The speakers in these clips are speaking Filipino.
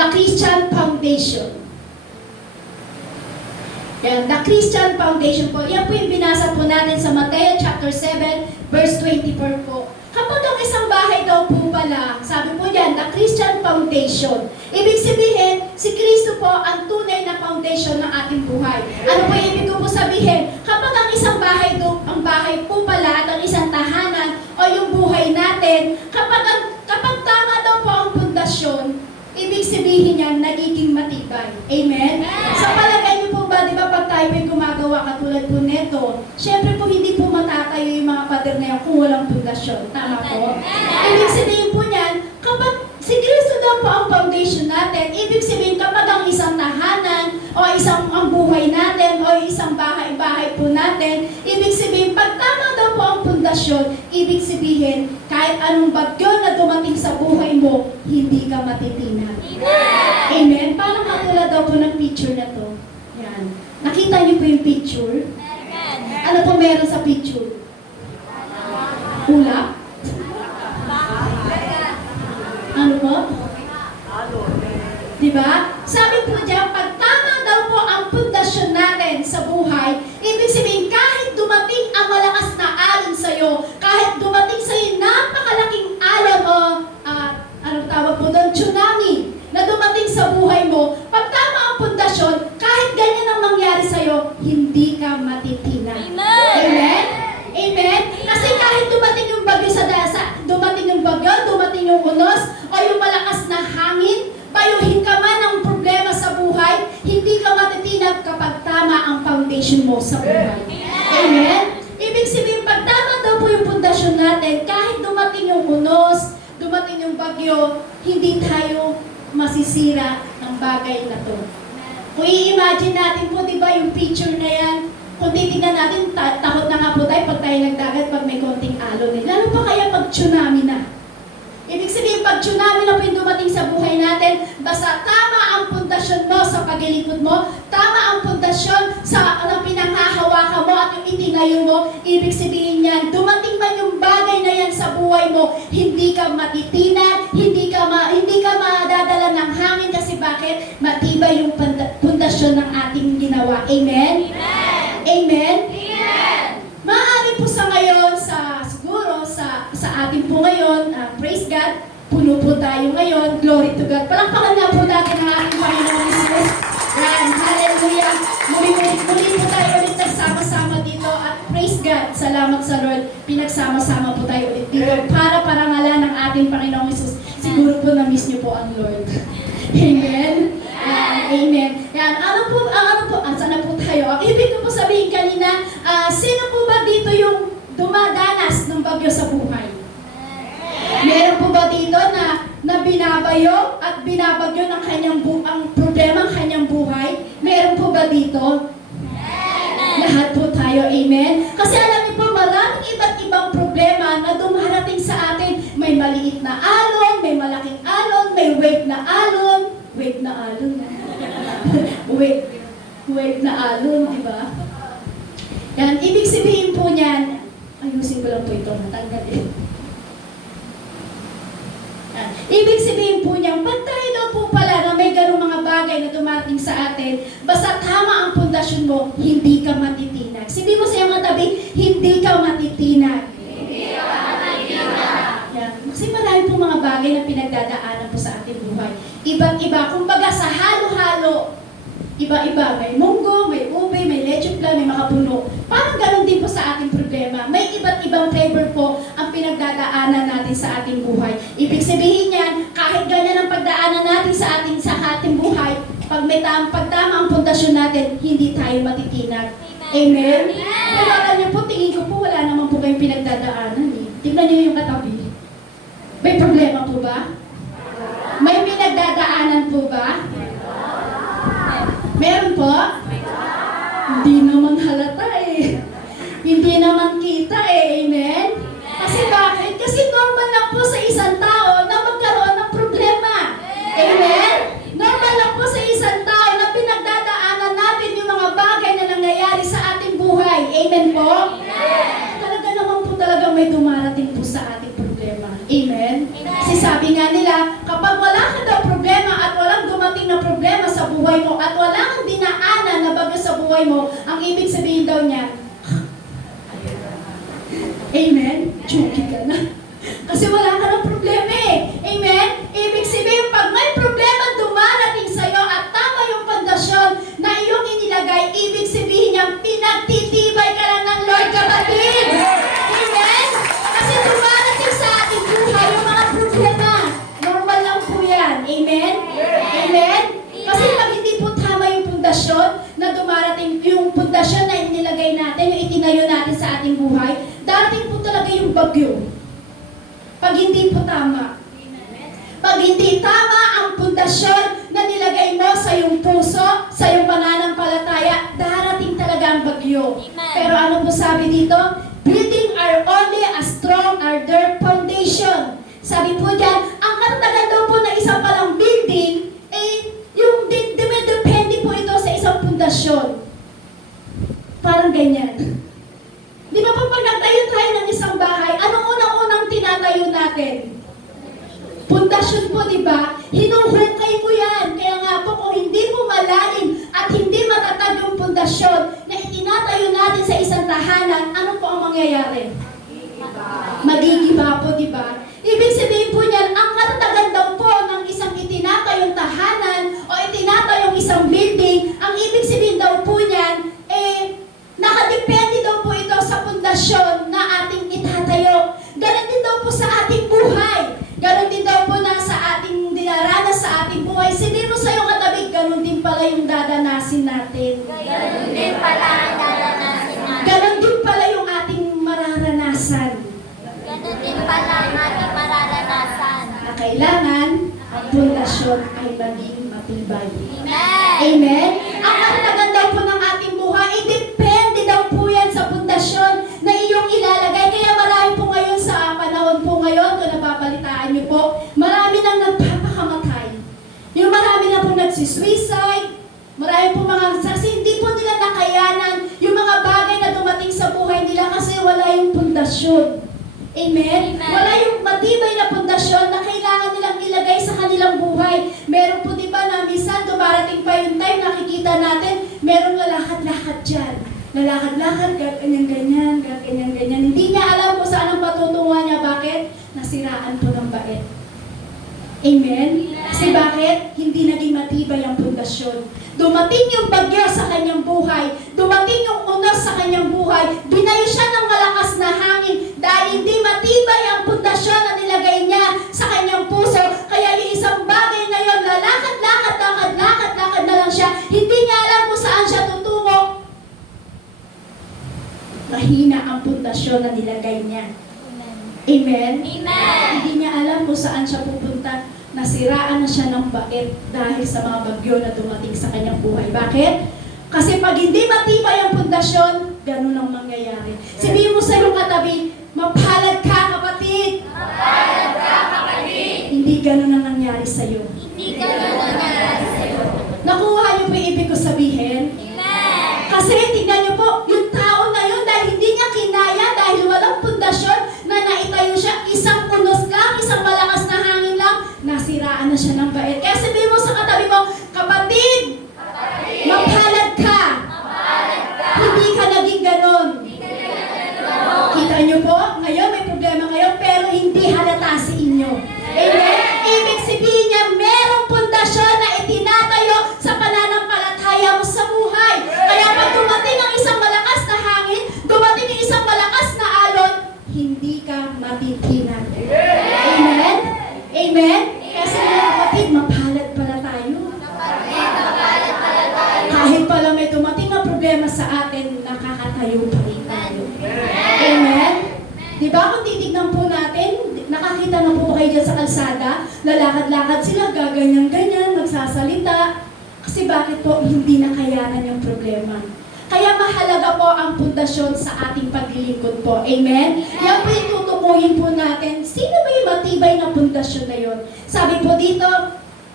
The Christian Foundation. Yan, The Christian Foundation po. Yan po yung binasa po natin sa Mateo chapter 7, verse 24 po. Kapag ang isang bahay daw po pala, sabi po diyan, The Christian Foundation. Ibig sabihin, si Kristo po ang tunay na foundation ng ating buhay. Ano po yung ibig ko po sabihin? Kapag ang isang bahay daw, ang bahay po pala at ang isang tahanan o yung buhay natin, kapag tama daw po ang pundasyon, ibig sabihin niyan, nagiging matibay. Amen? Sa palagay niyo po ba, di ba pag tayo may gumagawa katulad po neto, syempre po hindi po matatayo yung mga pader na yan kung walang pundasyon. Tama po? Ibig sabihin po niyan, kapag si Kristo daw po ang foundation natin, ibig sabihin kapag ang isang tahanan o ang buhay natin o isang bahay po natin, ibig sabihin pag tama daw po ang pundasyon, ibig sabihin kahit anong bagyo na dumating sa buhay mo, hindi ka matitinag. Amen? Parang katulad daw po ng picture na to. Yan. Nakita niyo po yung picture? Ano po meron sa picture? Ulap? Ano po? Diba? Sabi po diyan, pag tama daw po ang pundasyon natin sa buhay, ibig sabihin kahit dumating ang malakas na alon sa'yo, kahit dumating sa'yo napakalaking alon o anong tawag po doon, tsunami, na dumating sa buhay mo, pag tama ang pundasyon, kahit ganyan ang mangyari sa'yo, hindi ka matitinag. Amen? Amen? Kasi kahit dumating yung bagyo dumating yung bagyo, dumating yung unos, o yung malakas na hangin, bayuhin ka man ng problema sa buhay, hindi ka matitinag kapag tama ang foundation mo sa buhay. Amen? Ibig sabihin, pag tama daw po yung pundasyon natin, kahit dumating yung unos, dumating yung bagyo, hindi tayo masisira ng bagay na to. Kung i-imagine natin po, di ba, yung picture na yan, kung titignan natin, takot na nga po tayo pag tayo nagdagat, pag may konting alon eh. Lalo pa kaya pag tsunami na. Ibig sabihin, pag tsunami na po yung dumating sa buhay natin, basta tama ang pundasyon mo sa paglilikod mo, tama ang pundasyon sa pinanghahawakan mo at yung itinayo mo, ibig sabihin yan, dumating man yung bagay na yan sa buhay mo, hindi ka matitinag, hindi ka madadala ng hangin kasi bakit? Matibay yung pundasyon ng ating ginawa. Amen? Amen? Amen? Maaari po sa ngayon, siguro sa atin po ngayon, praise God, puno po tayo ngayon, glory to God. Palakpakan na po natin ang ating Panginoon Jesus. Yan, hallelujah. Muli po tayo ulit nagsama-sama dito at praise God, salamat sa Lord, pinagsama-sama po tayo ulit dito para parangalan ng ating Panginoon Jesus. Siguro po na-miss niyo po ang Lord. Amen? Amen. Yan, saan na po tayo? Ibig ko po sabihin kanina, sino po ba dito yung dumadanas ng bagyo sa buhay? Meron po ba dito na binabayo at binabagyo ng ang problema ng kanyang buhay? Meron po ba dito? Lahat po tayo, amen? Kasi alam niyo po, maraming iba't ibang problema na dumarating sa atin. May maliit na alon, may malaking alon, may wave na alon. Wave na alon. wave na alon, di ba? Yan, ibig sabihin po niyan, ayusin ko lang po ito, natanggal eh. Ibig sabihin po niyan, pag tayo daw po pala na may ganung mga bagay na dumating sa atin, basta tama ang pundasyon mo, hindi ka matitinag. Sabi mo sa iyong tabi, hindi ka matitinag. Hindi ka matitinag. Yan. Kasi marami po mga bagay na pinagdadaanan po sa ating buhay. Iba't iba, kumbaga sa halo-halo, iba-iba. May munggo, may ube, may leche plan, may makapuno. Parang ganun din po sa ating problema. May iba't ibang flavor po ang pinagdadaanan natin sa ating buhay. Ibig sabihin niyan, kahit ganyan ang pagdaanan natin sa ating buhay, pag tama ang pundasyon natin, hindi tayo matitinag. Amen? Pero alam niyo po, tingin ko po, wala naman po kayong pinagdadaanan eh. Tingnan niyo yung katabi. May problema po ba? May pinagdadaanan po ba? Meron po? Hindi naman halata eh. Hindi naman kita eh. Amen? Kasi bakit? Kasi normal lang po sa isang tao na magkaroon ng problema. Amen? Normal lang po sa isang tao na pinagdadaanan natin yung mga bagay na nangyayari sa ating buhay. Amen po? Talaga naman po talaga may dumarating po sa ating problema. Amen? Kasi sabi nga nila, buhay mo at wala kang dinaanan na bagyo sa buhay mo, ang ibig sabihin daw niya, amen? Chuki ka na. Kasi wala ka ng problema eh. Amen? Ibig sabihin, pag may problema dumarating sa'yo at tama yung pundasyon na iyong inilagay, ibig sabihin niya, pinagtitibay ka lang ng Lord, kapatid. Amen? Kasi dumarating sa ating buhay yung mga problema. Normal lang po yan. Amen? Amen? Kasi pag hindi po tama yung pundasyon na dumarating, yung pundasyon na inilagay natin, yung itinayo natin sa ating buhay, darating po talaga yung bagyo. Pag hindi po tama. Pag hindi tama ang pundasyon na nilagay mo sa iyong puso, sa iyong pananampalataya, darating talaga ang bagyo. Pero ano po sabi dito? Building are only as strong as their foundation. Sabi po dyan, ang katatagan daw po ng isang palang building, yung depende po ito sa isang pundasyon. Parang ganyan. Di ba pag nagtayo tayo ng isang bahay, anong unang-unang tinatayo natin? Pundasyon po, di ba? Hinuhukay mo yan. Kaya nga po, kung hindi mo malalim at hindi matatag yung pundasyon na itinatayo natin sa isang tahanan, ano po ang mangyayari? Magigiba po, di ba? Ibig sabihin po niyan, ang katatagan daw po ng isang itinatayong tahanan o itinatayong isang building, ang ibig sabihin daw po niyan, nakadepende daw po ito sa pundasyon na ating itatayo. Ganon din daw po sa ating buhay. Ganon din daw po na sa ating dinaranas sa ating buhay. Sabihin mo sa iyong katabi, ganon din pala yung dadanasin natin. Ganon din pala ang dadanasin natin. Ganon din pala yung ating mararanasan. Ganon din pala ang ating mararanasan. Na kailangan ang pundasyon ay maging matibay. Amen! Amen? Ang katatagan daw po ng ating buhay, depende daw po yan sa pundasyon na iyong ilalagay. Kaya marami po ngayon sa panahon po ngayon, kung nababalitaan niyo po, marami nang nagpapakamatay. Yung marami na po nagsisuicide, marami po mga kasi hindi po nila nakayanan yung mga bagay na dumating sa buhay nila kasi wala yung pundasyon. Amen? Amen. Wala yung matibay na pundasyon na kailangan nilang ilagay sa kanilang buhay. Meron po diba na minsan dumarating pa yung time nakikita natin, meron lalakad-lakad dyan. Lalakad-lakad, ganyan-ganyan, ganyan-ganyan. Hindi niya alam kung saan ang patutunguhan niya. Bakit? Nasiraan po ng bait. Amen? Kasi bakit? Hindi naging matibay ang pundasyon. Dumating yung bagyo sa kanyang buhay. Dumating yung unos sa kanyang buhay. Binayo siya ng malakas na hangin dahil hindi matibay ang pundasyon na nilagay niya sa kanyang puso. Kaya yung isang bagay na yun, lalakad na lang siya. Hindi niya alam kung saan siya tutungo. Mahina ang pundasyon na nilagay niya. Amen? Amen! Hindi niya alam kung saan siya pupunta. Nasiraan na siya ng bait dahil sa mga bagyo na dumating sa kanyang buhay. Bakit? Kasi pag hindi matibay ang pundasyon, ganun ang mangyayari. Sabihin mo sa iyong katabi, mapalad ka, kapatid! Mapalad ka, kapatid! Hindi ganun ang nangyari sa iyo. Hindi ka na nangyari sa'yo. Nakuha niyo po yung ibig ko sabihin? Amen! Kasi tingnan niyo po, yung tao na yun, dahil hindi niya kinaya, dahil walang pundasyon, na naitayo siya, isang unos lang, isang malakas na hangin lang, nasiraan na siya ng bait. Kaya sabihin mo sa katabi mo, kapatid, mapalad ka. Hindi ka naging ganon. Kita niyo po, ngayon may problema kayo, pero hindi halata sa inyo. Amen? Ibig sabihin niya, merong pundasyon na itinatayo sa pananampalataya mo sa buhay. Kaya pag dumating ang isang malakas na hangin, dumating ang isang malakas na alon, hindi ka matitinan. Amen? Amen? Kasi mga kapatid, mapalad pala tayo. Mapalad pala tayo. Kahit pala may dumating na problema sa atin, nakakatayo pa rin tayo. Amen? Diba kung titignan po natin, nakakita na po kayo dyan sa kalsada, lalakad-lakad sila, gaganyan-ganyan, magsasalita. Kasi bakit po hindi nakayanan yung problema? Kaya mahalaga po ang pundasyon sa ating paglilingkod po. Amen? Yan po yung tutukuyin po natin. Sino ba yung matibay na pundasyon na yun? Sabi po dito,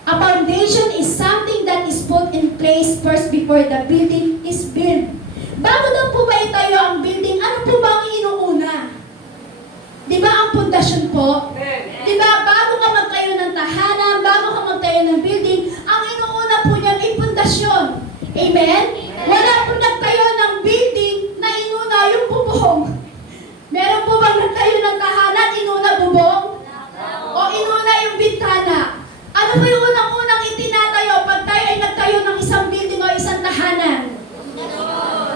a foundation is something that is put in place first before the building is built. Bago daw po ba itayo ang building, ano po ba ang inuuna? Di ba ang pundasyon po? Di ba bago ka magtayo ng tahanan, bago ka magtayo ng building, ang inuuna po niyan ay pundasyon. Amen? Wala po nagtayo ng building na inuna yung bubong. Meron po bang nagtayo ng tahanan, inuna bubong? O inuna yung bintana? Ano po yung unang-unang itinatayo pag tayo ay nagtayo ng isang building o isang tahanan?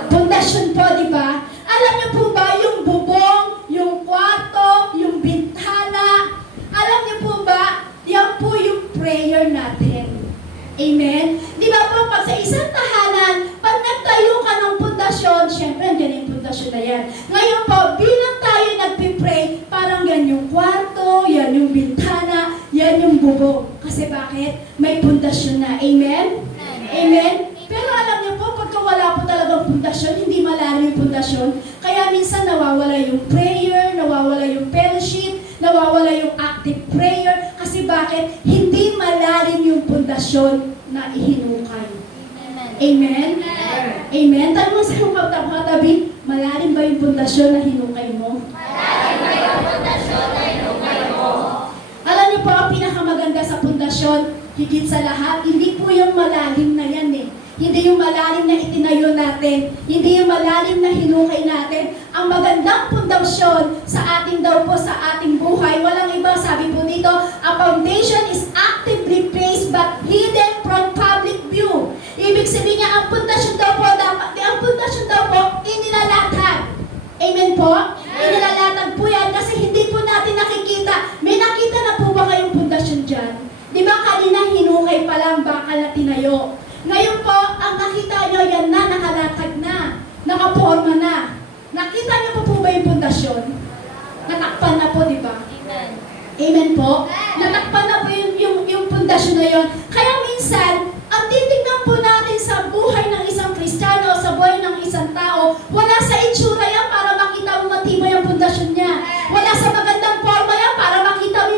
Pundasyon po, di ba? Alam niyo po ba yung bubong, yung kwarto, yung bintana? Alam niyo po ba, yan po yung prayer natin. Amen? Di ba po, pag sa isang tahanan, pag nagtayo ka ng pundasyon, syempre, yan yung pundasyon na yan. Ngayon po, bilang tayo nagpipray, parang yan yung kwarto, yan yung bintana, yan yung bubong. Kasi bakit? May pundasyon na. Amen? Amen? Pero alam niyo po, pagka wala po talagang pundasyon, hindi malalim yung pundasyon, kaya minsan nawawala yung prayer, nawawala yung fellowship, nawawala yung active prayer. Kasi bakit? Hindi malalim yung pundasyon na ihinukay. Amen? Amen? Tanong mo sa iyong katabi, malalim ba yung pundasyon na hinukay mo? Malalim ba yung pundasyon na hinukay mo? Alam niyo po, ang pinakamaganda sa pundasyon, higit sa lahat, hindi po yung malalim na yan eh. Hindi yung malalim na itinayo natin. Hindi yung malalim na hinukay natin. Ang magandang pundasyon sa ating daw po, sa ating buhay, walang iba, sabi po dito, a foundation is actively placed but hidden from public view. Ibig sabihin niya, ang pundasyon daw po, inilalatag. Amen po? Inilalatag po yan kasi hindi po natin nakikita. May nakita na po ba kayong pundasyon dyan? Di ba kanina hinukay pa lang bakal na tinayo? Ngayon po, ang nakita nyo, yan na, nakalatag na, nakaporma na. Nakita nyo po ba yung pundasyon? Natakpan na po, di ba? Amen. Amen po? Natakpan na po yung pundasyon na yon. Kaya minsan, ang titignan po natin sa buhay ng isang Kristiyano o sa buhay ng isang tao, wala sa itsura yan para makita mo matibay ang pundasyon niya. Wala sa magandang forma yan para makita mo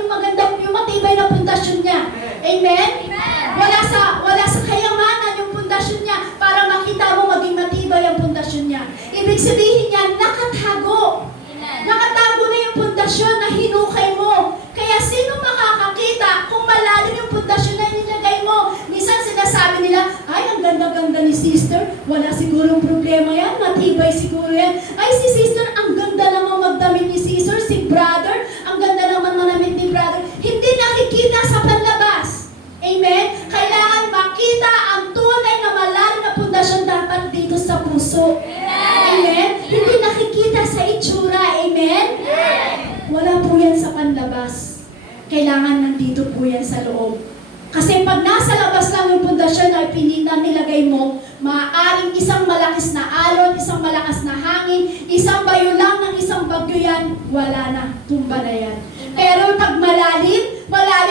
yung matibay na pundasyon niya. Amen? Wala sa kayamanan yung pundasyon niya para makita mo maging matibay ang pundasyon niya. Ibig sabihin niya, nakatago. Nakatago na yung pundasyon na hinukay mo. Kaya sino makakakita kung malalim yung pundasyon na nilagay mo? Minsan sinasabi nila, ay, ang ganda-ganda ni sister. Wala sigurong problema yan. Matibay siguro yan. Ay, si sister, ang ganda naman magdamit ni sister. Si brother, ang ganda naman manamit ni brother. Hindi nakikita sa panlabas. Amen? Kailangan makita ang tunay na malalim na pundasyon dapat dito sa puso. Amen? Hindi nakikita sa itsura. Amen? Wala po yan sa panlabas. Kailangan nandito po yan sa loob. Kasi pag nasa labas lang yung pundasyon ay pinitan nilagay mo, maaaring isang malakas na alon, isang malakas na hangin, isang bayo lang ng isang bagyo yan, wala na, tumba na yan. Pero pag malalim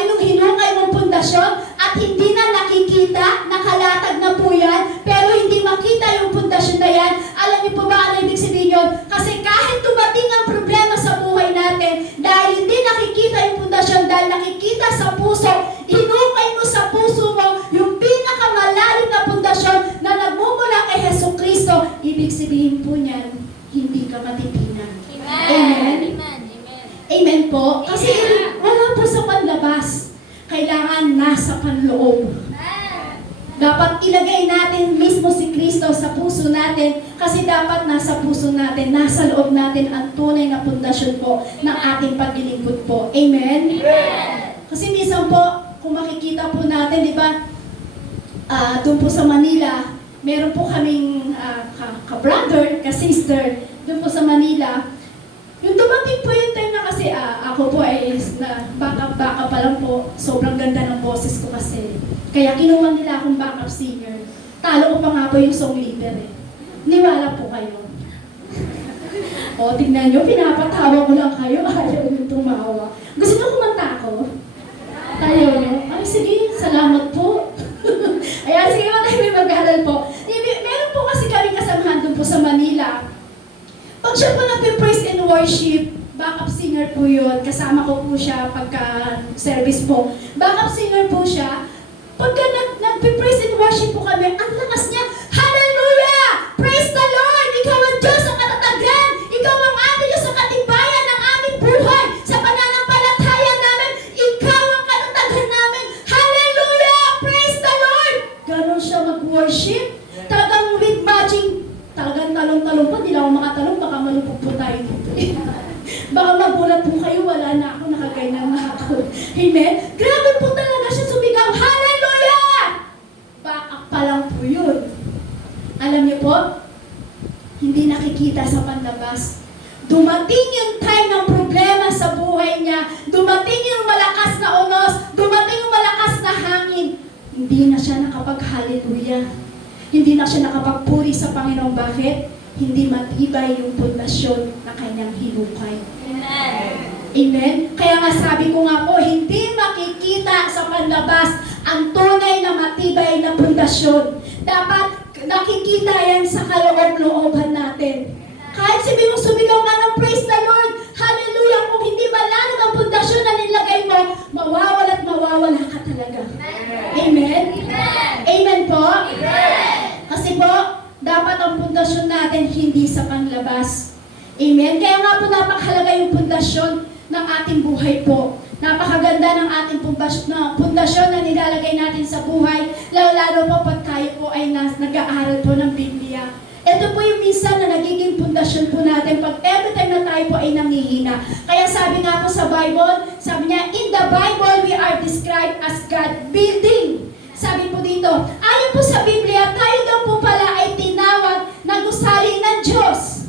yung hinukay mong pundasyon at hindi na nakikita, nakalatag na po yan, pero hindi makita yung pundasyon na yan, alam niyo po ba ano ibig sabihin yun? Kasi kahit dumating ang problema sa buhay natin, dahil hindi nakikita yung pundasyon, dahil nakikita sa puso, hinukay mo sa puso mo yung pinakamalalim na pundasyon na nagmumula kay Hesus Kristo, ibig sabihin po niyan, hindi ka matitinan. Amen? Amen po? Kasi wala po sa panlabas. Kailangan nasa panloob. Dapat ilagay natin mismo si Kristo sa puso natin kasi dapat nasa puso natin, nasa loob natin ang tunay na pundasyon po ng ating paglilingkod po. Amen? Kasi minsan po, kung makikita po natin, di ba, doon po sa Manila, meron po kaming ka-brother, ka-sister, doon po sa Manila. Yung dumating po yung time na kasi ako po ay baka pa lang po, sobrang ganda ng boses ko kasi. Kaya kinuha nila akong backup singer. Talo ko pa nga po yung song leader eh. Niwala po kayo. O, tignan nyo, pinapatawa ko lang kayo, ayaw nyo tumawa. Gusto nyo kumanta ako? Tayo nyo? Ay, sige, salamat po. Ayan, sige, tayo may mag-aaral po. Meron po kasi kami kasamahan doon po sa Manila. Pag siya po nag-praise and worship, backup singer po yun. Kasama ko po siya pagka-service po. Backup singer po siya. Pagka nag-praise and worship po kami, ang lakas niya, Hallelujah! Praise the Lord! Ikaw ang Diyos ang katatagan! Ikaw ang ating Diyos ang katibayan ng aming buhay! Sa pananampalataya namin, ikaw ang katatagan namin! Hallelujah! Praise the Lord! Ganon siya mag-worship. Talaga Grabe po talaga siya sumigaw, hallelujah! Baak pa lang po yun. Alam niyo po, hindi nakikita sa panlabas. Dumating yung time ng problema sa buhay niya. Dumating yung malakas na unos. Dumating yung malakas na hangin. Hindi na siya nakapag-hallelujah. Hindi na siya nakapagpuri sa Panginoon. Bakit? Hindi matibay yung pundasyon na kanyang hinukay. Amen. Amen? Kaya nga sabi ko nga po, hindi makikita sa panlabas ang tunay na matibay na pundasyon. Dapat nakikita yan sa kaloob-looban natin. Kahit sabi mo sumigaw ka ng praise the Lord, hallelujah, kung hindi malalag ang pundasyon na nilagay mo, mawawala at mawawala ka talaga. Amen? Amen po? Kasi po, dapat ang pundasyon natin hindi sa panlabas. Amen? Kaya nga po napakahalaga yung pundasyon ng ating buhay po. Napakaganda ng ating pundasyon na nilalagay natin sa buhay, lalo po pag tayo po ay nag-aaral po ng Biblia. Ito po yung minsan na nagiging pundasyon po natin pag every time na tayo po ay nangihina. Kaya sabi nga po sa Bible, sabi niya, in the Bible, we are described as God building. Sabi po dito, ayon po sa Biblia, tayo daw po pala ay tinawag na gusali ng Diyos.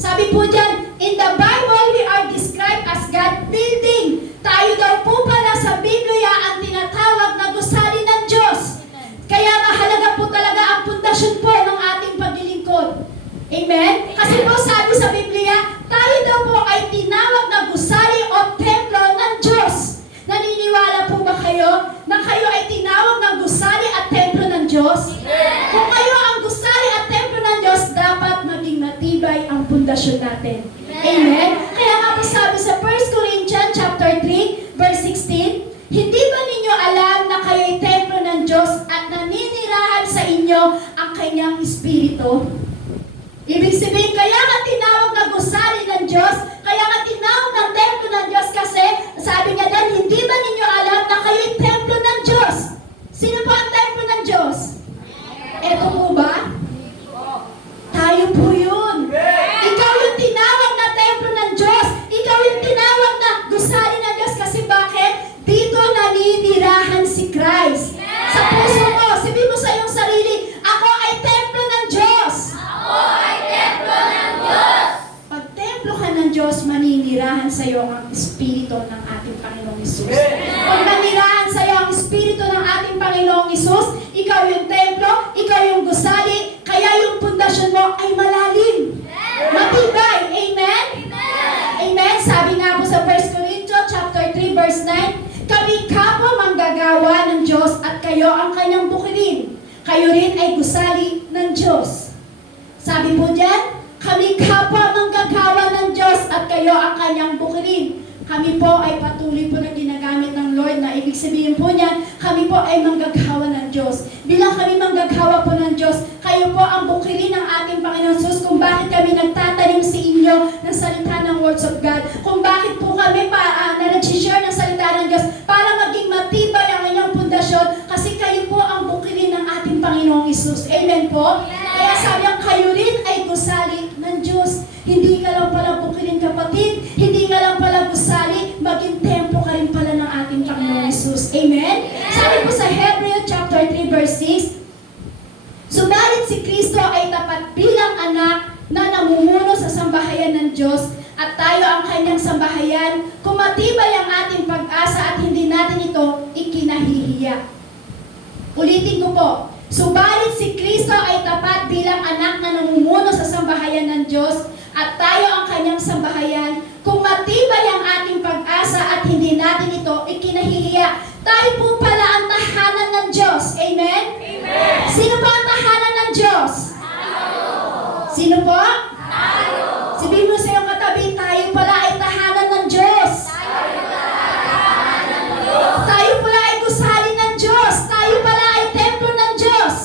Sabi po dyan, in the Bible, we are described as God building. Tayo daw po pala sa Biblia ang tinatawag na gusali ng Diyos. Kaya mahalaga po talaga ang pundasyon po ng ating paglilingkod. Amen? Kasi po sabi sa Biblia, tayo daw po ay tinawag na gusali o templo ng Diyos. Naniniwala po ba kayo na kayo ay tinawag ng gusali at templo ng Diyos? Kung kayo ang gusali at templo ng Diyos, dapat maging matibay ang pundasyon natin. Amen? Kaya nga po sabi sa 1 Corinthians chapter 3, verse 16, hindi ba ninyo alam na kayo'y templo ng Diyos at naninirahan sa inyo ang kanyang Espiritu? Ibig sabihin, kaya nga tinawag na gusali ng Diyos, kaya nga tinawag ng templo ng Diyos kasi, sabi niya doon, hindi ba ninyo alam na kayo'y templo ng Diyos? Sino po ang templo ng Diyos? Eto po ba? Tayo po yun. Ikaw yung tinawag na templo ng Diyos. Ikaw yung tinawag na gusali ng Diyos kasi bakit? Dito naninirahan si Christ. Sa puso mo, sabihin mo sa iyong sarili, ako ay templo ng Diyos. Ako ay templo ng Diyos. Pag templo ka ng Diyos, maninirahan sa iyo ang Espiritu ng ating Panginoong Hesus. Pag nanirahan sa iyo ang Espiritu ng ating Panginoong Hesus, ikaw yung templo, ikaw yung gusali, kaya yung pundasyon mo ay malalim. Matibay. Amen? Amen? Sabi nga po sa 1 Corinthians chapter 3, verse 9, kami kapwa manggagawa ng Diyos at kayo ang kanyang bukidin. Kayo rin ay gusali ng Diyos. Sabi po dyan, kami kapwa manggagawa ng Diyos at kayo ang kanyang bukidin. Kami po ay patuloy po na ginagamit ng Lord na ibig sabihin po niyan, kami po ay manggagawa ng Diyos. Bilang kami manggagawa po ng Diyos, kayo po ang bukidin ng ating Panginoon Jesus kung bakit kami nagtatanim sa inyo ng salita ng words of God. Kung bakit po kami na nag-share ng salita ng Diyos para maging matibay ang inyong pundasyon kasi kayo po ang bukidin ng ating Panginoong Jesus. Amen po? Kaya sabi ang kayo rin ay gusali ng Diyos. Hindi ka lang pala bukidin kapatid, hindi ka lang pala gusali, maging templo ka rin pala ng ating Panginoong Jesus. Amen? Sabi po sa Hebrews chapter 3 verse 6, subalit si Kristo ay tapat bilang anak na namumuno sa sambahayan ng Diyos at tayo ang kanyang sambahayan kung matibay ang ating pag-asa at hindi natin ito ikinahihiya. Ulitin ko po, subalit si Kristo ay tapat bilang anak na namumuno sa sambahayan ng Diyos at tayo ang kanyang sambahayan kung matibay ang ating pag-asa at hindi natin ito ikinahihiya. Tayo po pala ang tahanan ng Diyos. Amen? Amen. Sino po ang tahanan ng Diyos? Tayo. Sino po? Tayo. Sabihin mo sa iyong katabi, tayo pala ay tahanan ng Diyos. Tayo pala ay tahanan ng Diyos. Tayo pala ay gusali ng Diyos. Tayo pala ay templo ng Diyos.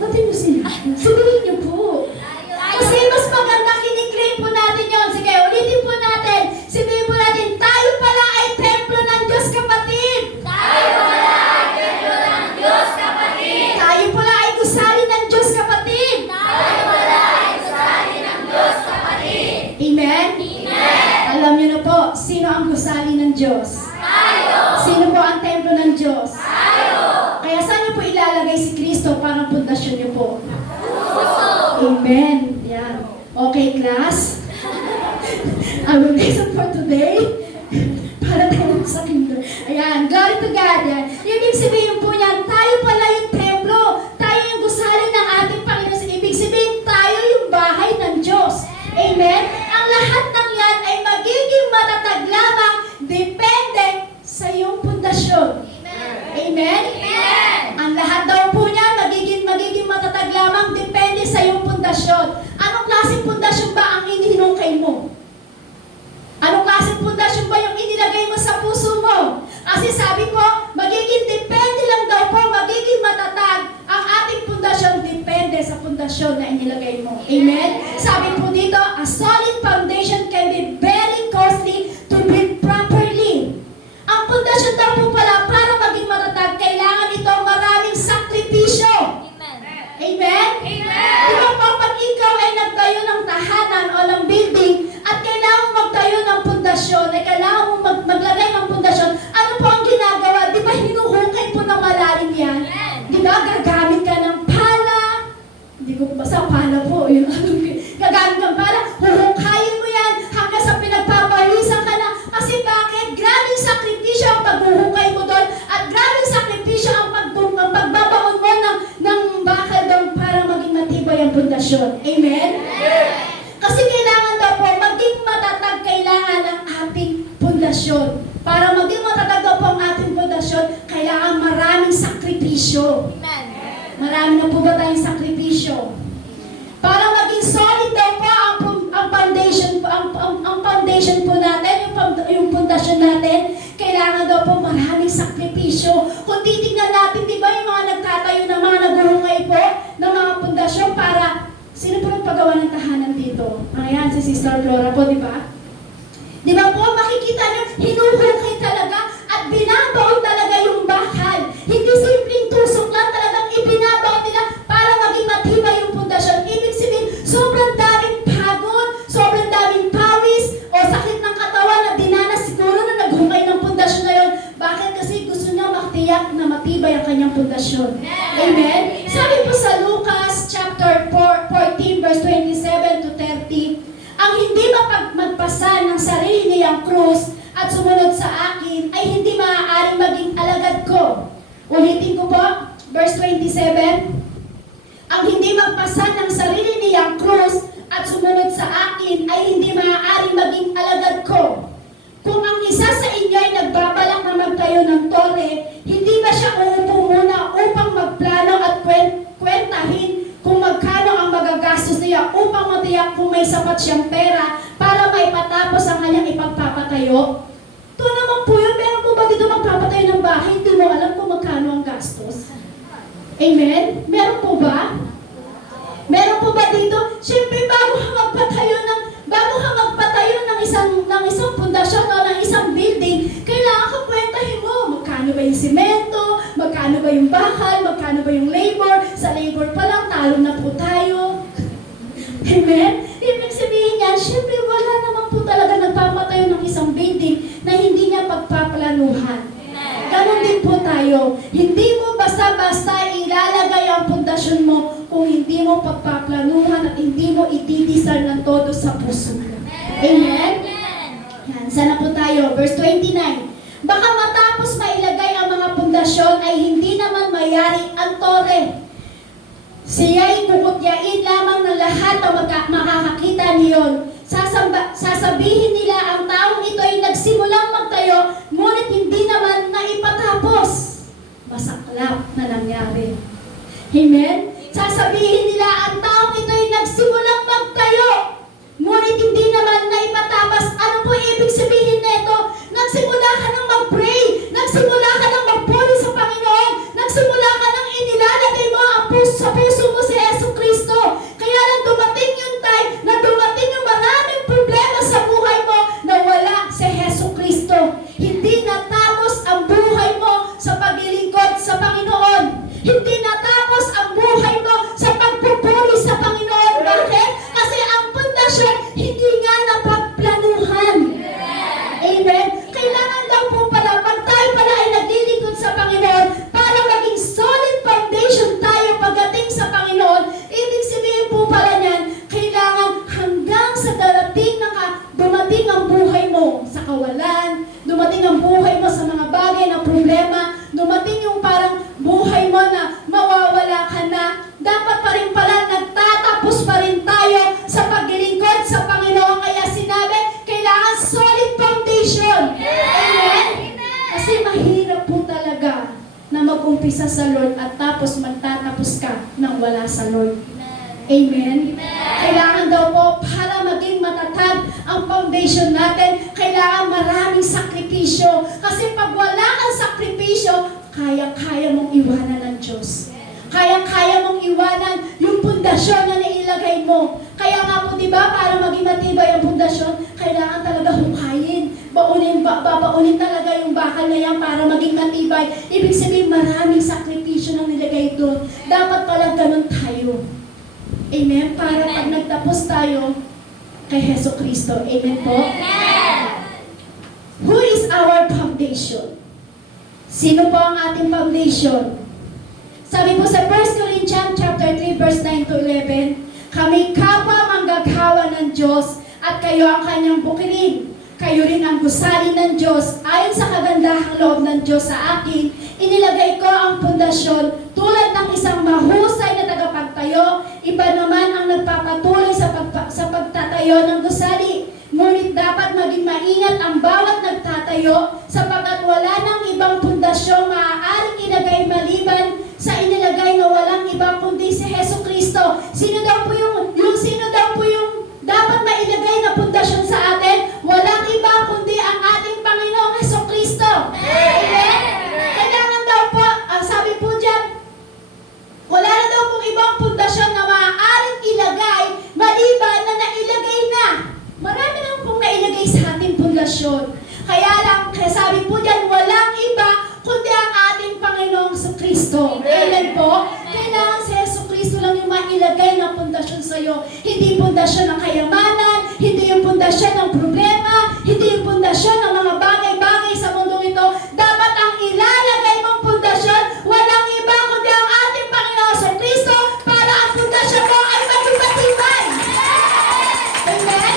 Batin mo sila. Sabihin niyo po. Kasi mas maganda kiniklaim po natin yun. Sige, ulitin po natin. Sabihin po natin, tayo pala ay templo ng Diyos, kapatid. Tayo pala ay templo ng Diyos, kapatid. Tayo pala ay gusali ng Diyos, kapatid. Tayo pala ay gusali ng Diyos, kapatid. Amen? Amen. Alam niyo na po, sino ang gusali ng Diyos? Tayo. Amen. Yan. Okay, class? Our lesson for today, para tayo sa kinder. Ayan, glory to God. Yan. Ibig sabihin po yan, tayo pala yung templo. Tayo yung gusali ng ating Panginoon. Ibig sabihin, tayo yung bahay ng Diyos. Amen? Ang lahat ng yan ay magiging matatag lamang depende sa iyong pundasyon. Amen? Amen. Ang lahat daw po niya magiging matatag lamang depende sa iyong pundasyon. Anong klaseng pundasyon ba ang inihinukay mo? Anong klaseng pundasyon ba yung inilagay mo sa puso mo? Kasi sabi po, magiging depende lang daw po, magiging matatag ang ating pundasyon depende sa pundasyon na inilagay mo. Amen? Sabi po dito, a solid foundation can be very costly to build properly. Ang pundasyon daw po pala, para maging matatag, kailangan ito maraming sakripisyo. Amen. Amen? Di ba po, pag ikaw ay nagtayo ng tahanan o ng building at kailangan magtayo ng pundasyon, ay kailangan mo maglagay ng pundasyon, ano po ang ginagawa? Di ba hinuhukay po ng malalim yan? Di ba gagamit ka ng pala? Hindi ko basta pala po. Yun, gagamit ng pala, huhukayin mo yan hanggang sa pinagpapawisan ka na. Kasi bakit? Grabing sakripisyo ang paghuhukay mo doon at grabing sakripisyo ang pagbabaon mo ng bakal doon para maging matibay ang pundasyon. Amen? Kasi kailangan daw po, maging matatag kailangan ang ating pundasyon. Para maging matatag daw po ang ating pundasyon, kailangan maraming sakripisyo. Amen. Marami na po ba tayong sakripisyo? Para maging solid daw po ang foundation, ang foundation po natin, yung pundasyon natin, kailangan daw po maraming sakripisyo. Kung titingnan natin, di ba yung mga nagtatayo ng mga naguhungay po ng mga pundasyon para, sino po nagpagawa ng tahanan dito? Ayan, si Sister Flora po, di ba? Di ba po, makikita nyo, hinuhukay talaga at binabaon talaga yung bakal. Hindi simpleng tusok lang, talagang ibinabaon nila para maging matibay yung pundasyon. Ibig sabihin, sobrang daming pagod, sobrang daming pawis, o sakit ng katawan na dinanas siguro na naghungay ng pundasyon na yun. Bakit? Kasi gusto niya matiyak na matibay ang kanyang pundasyon. Amen? Sabi po sa Lucas chapter 14 verse 27 to 30, ang hindi magpasan ng sarili niyang krus at sumunod sa akin ay hindi maaaring maging alagad ko. Ulitin ko po, verse 27. Ang hindi magpasan ng sarili niyang krus at sumunod sa akin ay hindi maaaring maging alagad ko. Kung ang isa sa inyo ay nagbabalak na magtayo ng tore, hindi ba siya uupo muna upang magplano at kwentahin kung magkano ang magagastos niya upang matiyak kung may sapat siyang pera para maipatapos ang kanyang ipagpapatayo? Ito naman po yun, meron po ba dito magpapatayo ng bahay, hindi mo alam kung magkano ang gastos? Amen? Meron po ba? Meron po ba dito? Siyempre, bago ka magpatayo ng isang pundasyon o ng isang building, kailangan ka kwentahin mo, magkano ba yung simento, magkano ba yung bakal, magkano ba yung labor, sa labor pa lang, talo na po tayo. Amen? Ibig sabihin yan, siyempre wala naman po talaga nagpapatayo ng isang building na hindi niya pagpaplanuhan. Ganon din po tayo. Hindi mo basta-basta ilalagay ang pundasyon mo kung hindi mo pagpaplanuhan at hindi mo ididisal ng todo sa puso mo. Amen? Yan, sana po tayo. Verse 29. Baka matapos mailagay ang mga pundasyon ay hindi naman mayari ang tore. Siya'y kukutyain lamang ng lahat ang makakakita niyon. Sasabihin nila ang taong ito ay nagsimulang magtayo, ngunit hindi naman naipatapos. Masaklap na nangyari. Amen? Sasabihin nila ang taong ito ay nagsimulang magtayo, ngunit hindi naman naipatapos. Ano po ibig sabihin nito? Nagsimula ka nang mag-pray, nagsimula ka nang magpuri sa Panginoon, nagsimula ka nang inilalagay mo ang sa puso mo si Yesu Cristo. Kaya lang dumating yung time na dumating yung maraming problema sa buhay mo na wala si Yesu Cristo. Hindi natapos ang buhay mo sa paglilingkod sa Panginoon. Hindi natapos ang buhay mahirap po talaga na mag-umpisa sa Lord at tapos magtatapos ka nang wala sa Lord. Amen? Kailangan daw po, para maging matatag ang foundation natin, kailangan maraming sakripisyo. Kasi pag wala kang sakripisyo, kaya-kaya mong iwanan ng Diyos. Kaya-kaya mong iwanan yung pundasyon na nailagay mo. Kaya nga po, di ba, para maging matibay ang pundasyon, kailangan talaga hukayin. Babaunin talaga yung bakal na yan para maging matibay. Ibig sabihin, maraming sakripisyo na nilagay doon. Dapat pala ganun tayo. Amen? Para pag nagtapos tayo kay Heso Kristo. Amen po? Who is our foundation? Sino po ang ating foundation? Sabi po sa 1 Corinthians chapter 3 verse 9 to 11, kami kapwa manggagawa ng Diyos at kayo ang kanyang bukirin. Kayo rin ang gusali ng Diyos. Ayon sa kagandahang loob ng Diyos sa akin, inilagay ko ang pundasyon tulad ng isang mahusay na tagapagtayo. Iba naman ang nagpapatuloy sa pagtatayo ng gusali. Ngunit dapat maging maingat ang bawat nagtatayo sapagkat wala nang ibang pundasyong maaaring ilagay maliban sa inilagay na walang ibang kundi si Heso Kristo. Sino daw po yung dapat mailagay na pundasyon sa atin? Walang iba kundi ang ating Panginoong Heso Kristo. Amen? Kailangan daw po, sabi po dyan, wala na daw pong ibang pundasyon na maaaring ilagay maliban na nailagay na. Marami na pong nailagay sa ating pundasyon. Kaya sabi po dyan, walang iba kundi ang ating Panginoong Kristo. Amen po? Kailangan si Heso Kristo lang yung mailagay na pundasyon sa iyo. Hindi pundasyon ng kayamanan, hindi yung pundasyon ng problema, hindi yung pundasyon ng mga bagay-bagay sa mundong ito. Dapat ang ilalagay mong pundasyon, walang iba kundi ang ating Panginoong Kristo para ang pundasyon mo ay magpapatibay. Amen?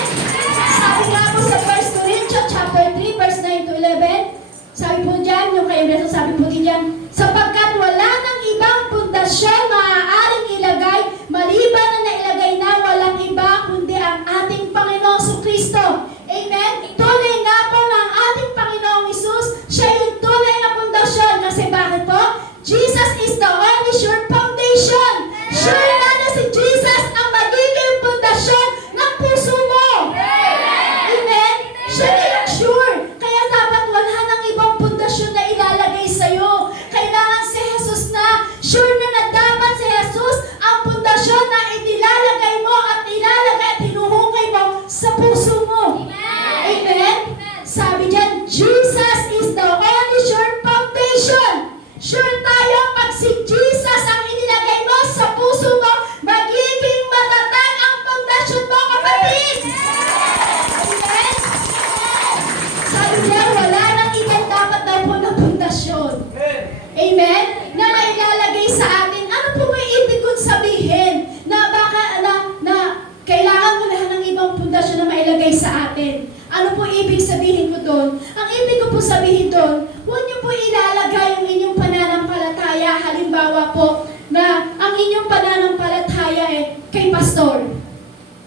Sabi nga po sa 1 Corinthians chapter 3 verse 9 to 11, sabi po dyan, yung kayo nito, sabi po din dyan, sapagkat wala nang ibang pundasyon maaaring ilagay, maliban na nailagay na walang iba kundi ang ating Panginoong Kristo. Amen? Tunay nga po na ang ating Panginoong Isus, siya yung tunay na pundasyon. Kasi bakit po? Jesus is the only sure foundation. Sure na na si Jesus ang magiging pundasyon ng puso mo. Amen? Siya na yung sure. Kaya dapat wala nang ibang pundasyon na ilalagay sa'yo. Kailangan si Jesus na. Sure na dapat si Jesus ang pundasyon na inilalagay mo at ilalagay at hinuhukay mo sa puso mo. Amen? Sabi dyan, Jesus is the only sure foundation. Sure tayo pag si Jesus ang inilagay mo sa puso mo, magiging matatag ang pundasyon mo, kapatid. Amen? Sabi niya, wala nang ibang dapat daw po na pundasyon. Amen? Na mailalagay sa atin. Ano po may ibig kong sabihin? Na baka, na kailangan wala nang ibang pundasyon na mailagay sa atin. Ano po ibig sabihin ko doon? Ang ibig ko po sabihin doon, huwag niyo po ilalagay yung inyong pananampalataya. Halimbawa po, na ang inyong pananampalataya kay pastor.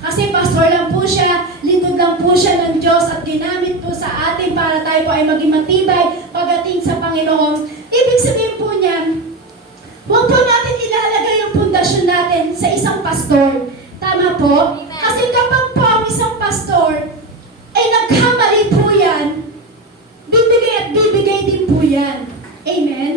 Kasi pastor lang po siya, lingkod lang po siya ng Diyos at ginamit po sa atin para tayo po ay maging matibay pagdating sa Panginoon. Ibig sabihin po niyan, huwag po natin ilalagay yung pundasyon natin sa isang pastor. Tama po? Kasi kapag po ang isang pastor ay nagkamali po yan, bibigay at bibigay din po yan. Amen?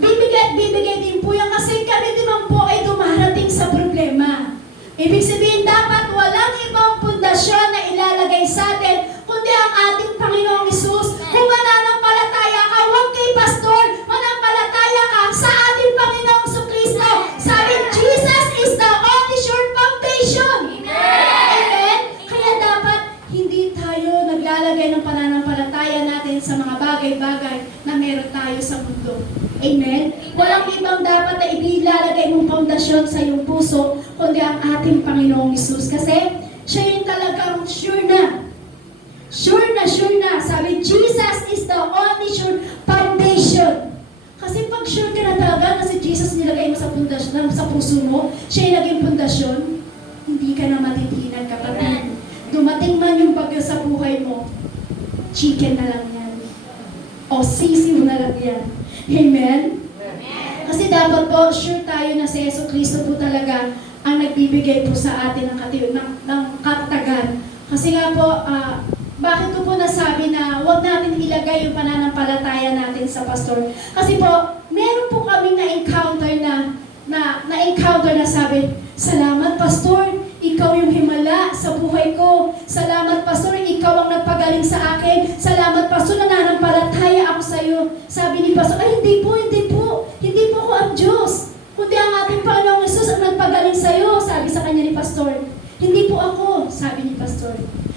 Bibigay at bibigay din po yan kasi kami din man po ay dumarating sa problema. Ibig sabihin, dapat walang ibang pundasyon na ilalagay sa atin, kundi ang ating Panginoong Isus. Kung mananampalataya ka, huwag kay pastor, manampalataya ka sa ating Panginoong Kristo. Sabi, Jesus is the only sure foundation. Amen? Kaya dapat hindi tayo naglalagay ng pananampalataya natin sa mga bagay-bagay na meron tayo sa mundo. Amen? Walang ibang dapat na ibilalagay mong pundasyon sa iyong puso, kundi ang ating Panginoong Isus. Kasi siya yung talagang sure na. Sure na. Sabi, Jesus is the only sure foundation. Kasi pag sure ka na talaga na si Jesus nilagay mo sa pundasyon, sa puso mo, siya yung naging pundasyon, hindi ka na matitinag, kapatid. Dumating man yung bagyo sa buhay mo, chicken na lang yan. O sisiw na lang yan. Amen? Kasi dapat po, sure tayo na si Yesu Cristo po talaga ang nagbibigay po sa atin ng katagan. Kasi nga po, bakit ko po nasabi na huwag natin ilagay yung pananampalataya natin sa pastor? Kasi po, meron po kaming na-encounter na sabi, salamat pastor, ikaw yung himala sa buhay ko. Salamat pastor, ikaw ang nagpagaling sa akin. Salamat pastor, nananampalataya ako sa iyo. Sabi ni pastor, ay hindi po ako ang Diyos. Kundi ang ating Panginoong Hesus ang nagpagaling sa iyo, sabi sa kanya ni pastor. Hindi po ako, sabi ni pastor.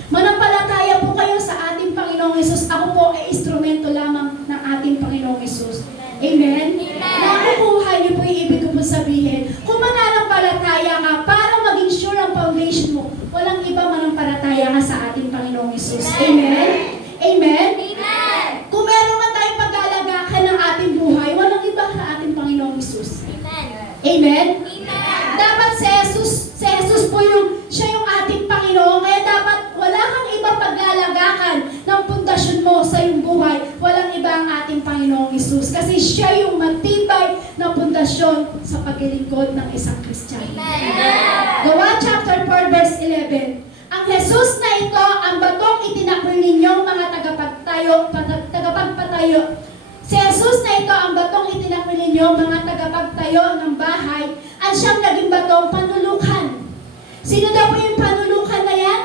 Manampalataya po kayo sa ating Panginoong Hesus. Ako po ay instrumento lamang ng ating Panginoong Hesus. Amen? Nakukuha niyo po yung ibig ko po sabihin. Kung mananampalataya ka, para maging sure ang foundation mo, walang iba manampalataya ka sa ating Panginoong Hesus. Amen? Amen? Kung meron man tayong pag-alagakan ng ating buhay, walang iba sa ating Panginoong Hesus. Amen? Dapat si Jesus po siya yung ating Panginoon. Kaya dapat wala kang ibang paglalagakan ng pundasyon mo sa iyong buhay. Walang iba ang ating Panginoong Hesus. Kasi siya yung matibay na pundasyon sa paglilingkod ng isang Kristiyano. Gawa chapter 4 verse 11. Ang Jesus na ito, ang batong itinakwil ninyong mga tagapagpatayo. Si Jesus na ito, ang batong itinakwil ninyong mga tagapagtayo ng bahay, ang siyang naging batong panulukan. Sino daw po yung panulukan na yan?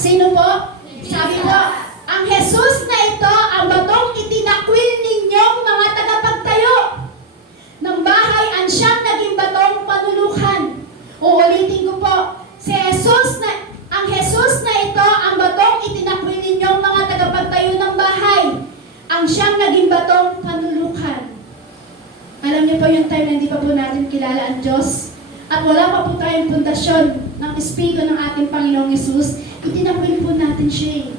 Sino po? Sabi po, ang Jesus na ito, ang batong itinakwil ninyong mga tagapagtayo ng bahay, ang siyang naging batong panulukan. Uulitin ko po, ang Jesus na ito, ang batong itinakwil ninyong mga tagapagtayo ng bahay, ang siyang naging batong panulukan. Alam niyo po yung time na hindi pa po natin kilala ang Diyos, at wala pa po tayong pundasyon ng Espiritu ng ating Panginoong Hesus, itinakwil po natin siya.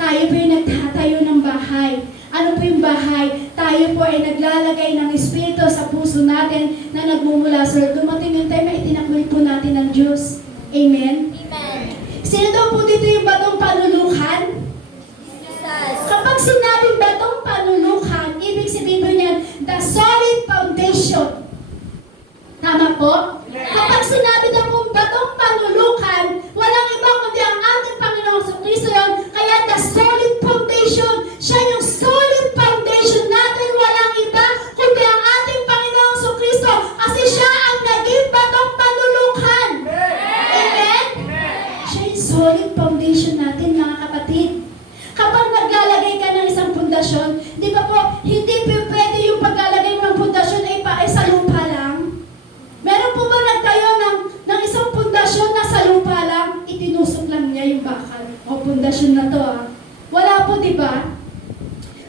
Tayo po yung nagtatayo ng bahay. Ano po yung bahay? Tayo po ay naglalagay ng Espiritu sa puso natin na nagmumula sa Lord. Dumating yung time na itinakwil po natin ng Diyos. Amen? Sino daw po dito yung batong panulukan? Kapag sinabing batong panulukan, ibig sabihin po niyan, the solid foundation. Tama po? Kapag sinabi na pong batong panulukan, walang iba kundi ang ating Panginoong Kristo yun. Kaya the solid foundation, siya yung solid foundation natin, walang iba kundi ang ating Panginoong Kristo. Kasi siya ang naging batong panulukan. Amen? Siya yung solid foundation natin, mga kapatid. Kapag naglalagay ka ng isang pundasyon, di ba po, hindi pwede yung paglalagay mo ng pundasyon ay sa lupa lang. Meron po ba nagtayo ng isang pundasyon na sa lupa lang, itinusok lang niya yung bakal? O pundasyon na to Wala po, di ba?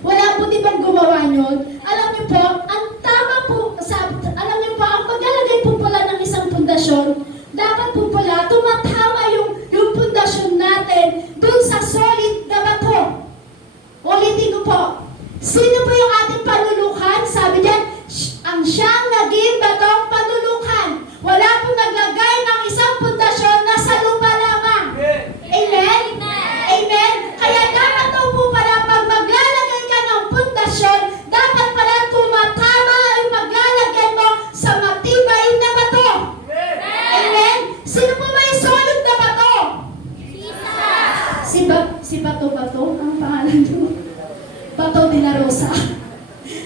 Wala po, di ba gumawa nyon? Alam niyo po, ang tama po, alam niyo po, ang paglalagay po pala ng isang pundasyon, dapat po pala tumatama yung pundasyon natin dun sa solid na bato. Ulitin ko po, sino po yung ating panulukan? Sabi diyan, ang siyang naging batong panulukan. Wala pong naglagay ng isang pundasyon na sa lupa lamang. Amen? Amen? Kaya dapat po pala pag maglalagay ka ng pundasyon, dapat pala tumatama yung maglalagay mo sa matibay na bato. Amen? Sino po ba yung solid na bato? Si Bato? Ang pangalan niyo? Bato de la Rosa.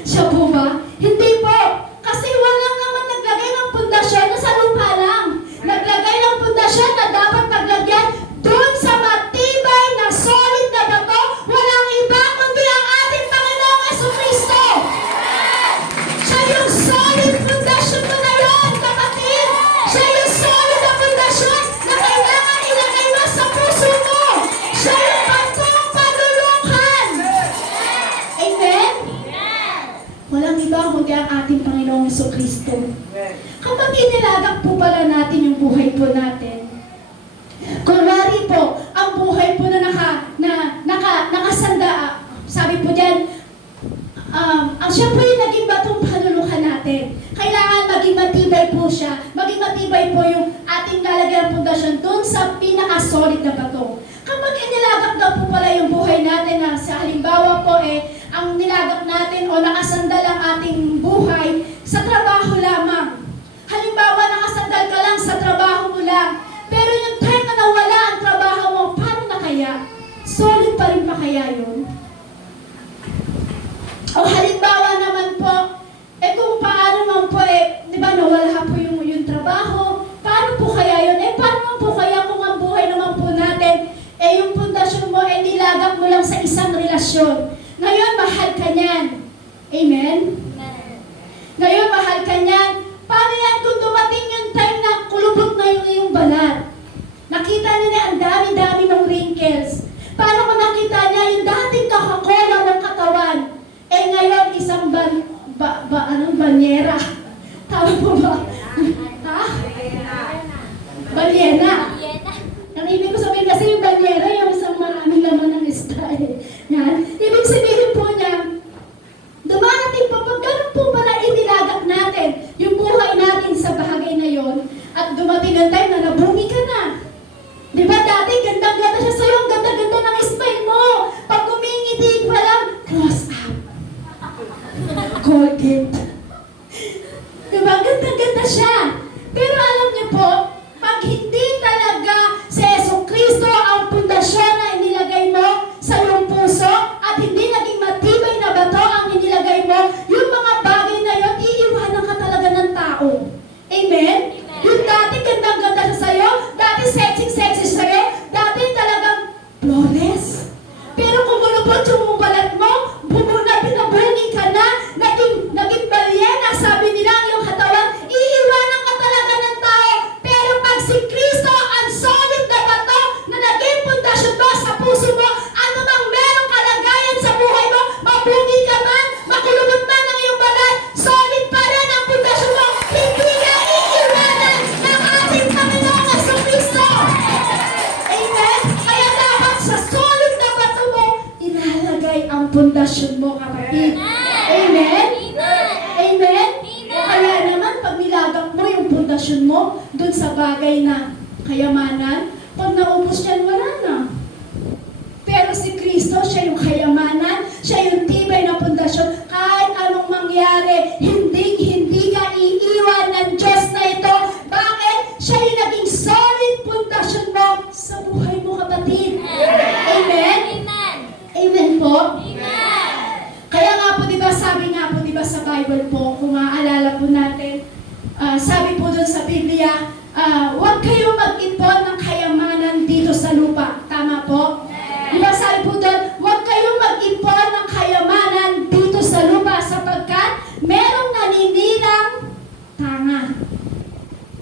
Siya po ba? Hindi po. Kasi walang naman naglagay ng pundasyon na sa lupa lang. Naglagay ng pundasyon na dapat paglagyan doon sa matibay na solid na bato. Walang iba kundi ang ating Panginoong Jesucristo. Siya yung solid pundasyon mo na yun, kapatid. Siya yung solid na pundasyon na kailangan ilagay mo sa puso mo. Siya yung batong panulukan. Amen? Walang iba kundi ang ating Panginoong Jesucristo. Kapag inilagak po pala natin yung buhay po natin, kunwari po, ang buhay po na nakasanda, sabi po dyan, ang siya po yung naging batong panulukan natin. Kailangan maging matibay po siya, maging matibay po yung ating lalagyan ng pundasyon doon sa pinaka-solid na bato. Kapag inilagak daw po pala yung buhay natin na sa halimbawa po ang nilagak natin o nakasandal ang ating buhay sa trabaho lamang. Halimbawa, nakasandal ka lang sa trabaho mo lang. Pero yung time na nawala ang trabaho mo, paano na kaya? Solid pa rin pa kaya yun? O halimbawa naman po, kung paano man po di ba nawala po yung trabaho, paano po kaya yun? Paano man po kaya kung ang buhay naman po natin, yung pundasyon mo, nilagak mo lang sa isang relasyon. Ngayon, mahal ka niyan. Amen? Ngayon, mahal ka niyan. Paano yan kung dumating yung time na kulubot na yung iyong balat? Nakita niya na ang dami-dami ng wrinkles. Paano kung nakita niya yung dating kakakola ng katawan? Ngayon, isang banyera. Tama po ba? Ha? Banyera. Ang ibig ko sabihin kasi yung banyera, yung isang maraming laman ng style. Yan. Ibig sabihin po niya, dumarating pa pag ganun po pala inilagak natin yung buhay natin sa bahagay na yon at dumating ang time na nabumi ka na. Di ba dati ganda-ganda siya sa'yo, ang ganda-ganda ng smile mo. Pag kumingiti pa lang, close up. Colgate. Di ba? Ganda-ganda siya. Pero alam niyo po, pag hindi talaga si Jesucristo ang pundasyon na inilagay mo sa iyong puso at hindi naging matibay na bato ang inilagay mo, yung mga bagay na yun, iiwanan ka talaga ng tao. Amen? Yung dati gandang-ganda siya sa'yo, dati sexy-sexy sa'yo, dati talagang flawless. Pero kung mulupot yung balat mo, pinabungi ka na, naging balyena, sabi nila ang iyong katawan, iiwanan ka talaga ng tao. Pero pag si Kristo ang solid na bato na naging pundasyon mo sa puso mo, ano mang merong kalagayan sa buhay mo, mabungi ka man, makulubot man ang iyong balat, solid pa rin ang pundasyon mo, hindi ka iiwanan ng ating Panginoong Jesucristo. Amen? Kaya dapat sa solid na bato mo, ilalagay ang pundasyon mo, kapatid. Amen? Amen? Kaya naman, pag nilagak mo yung pundasyon mo dun sa bagay na kayamanan, pag naubos yan, wala na. Pero si Kristo, siya yung kayamanan, siya yung tibay na pundasyon. Kahit anong mangyari, hindi ka iiwan ng Diyos na ito. Bakit? Siya yung naging solid pundasyon mo sa buhay mo, kapatid. Amen? Amen po? Kaya nga po, diba, sabi nga po, diba, sa Bible po, kung maaalala po natin, sabi po doon sa Biblia, huwag kayong mag-ipon ng kayamanan dito sa lupa. Tama po? Diba, sabi po doon, huwag kayong mag-ipon ng kayamanan dito sa lupa sapagkat merong naninirang tanga.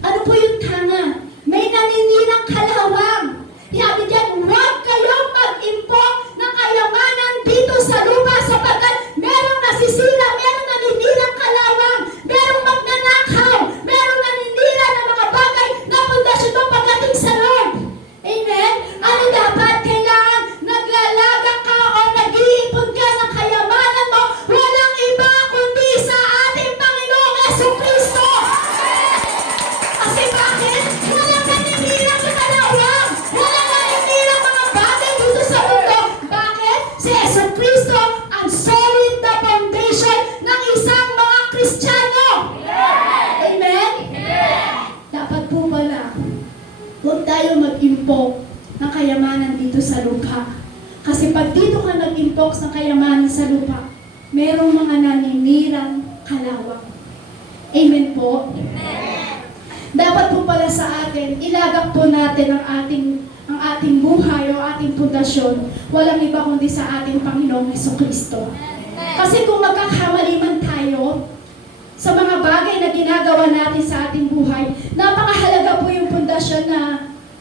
Ano po yung tanga? May naninirang kalawang. Sabi diyan, huwag kayong mag-impok ng kayamanan dito sa lupa sapagkat merong nasisira, merong naninirang kalawang, merong magnanakaw, merong naninira ng mga bagay na pundasyon mo pagdating sa Lord. Amen? Ano dapat? Kailangan naglalaga ka o nag-iipon ka ng kayamanan mo, walang iba kundi sa ating Panginoong Jesucristo. Kasi bakit? Walang naninirang kalawang, walang naninirang mga bagay dito sa mundo. Bakit? Si Jesucristo ang solid na foundation ng isang mga Kristiyano. Amen? Dapat po pala, huwag tayo mag-impok ng kayamanan dito sa lupa. Kasi pag dito ka nag-impok ng kayamanan sa lupa, merong mga naninirang kalawang. Amen po? Dapat po pala sa atin, ilagak po natin ang ating buhay o ating pundasyon, walang iba kundi sa ating Panginoong Jesucristo. Kasi kung magkakamali man tayo sa mga bagay na ginagawa natin sa ating buhay, napakahalaga po yung pundasyon na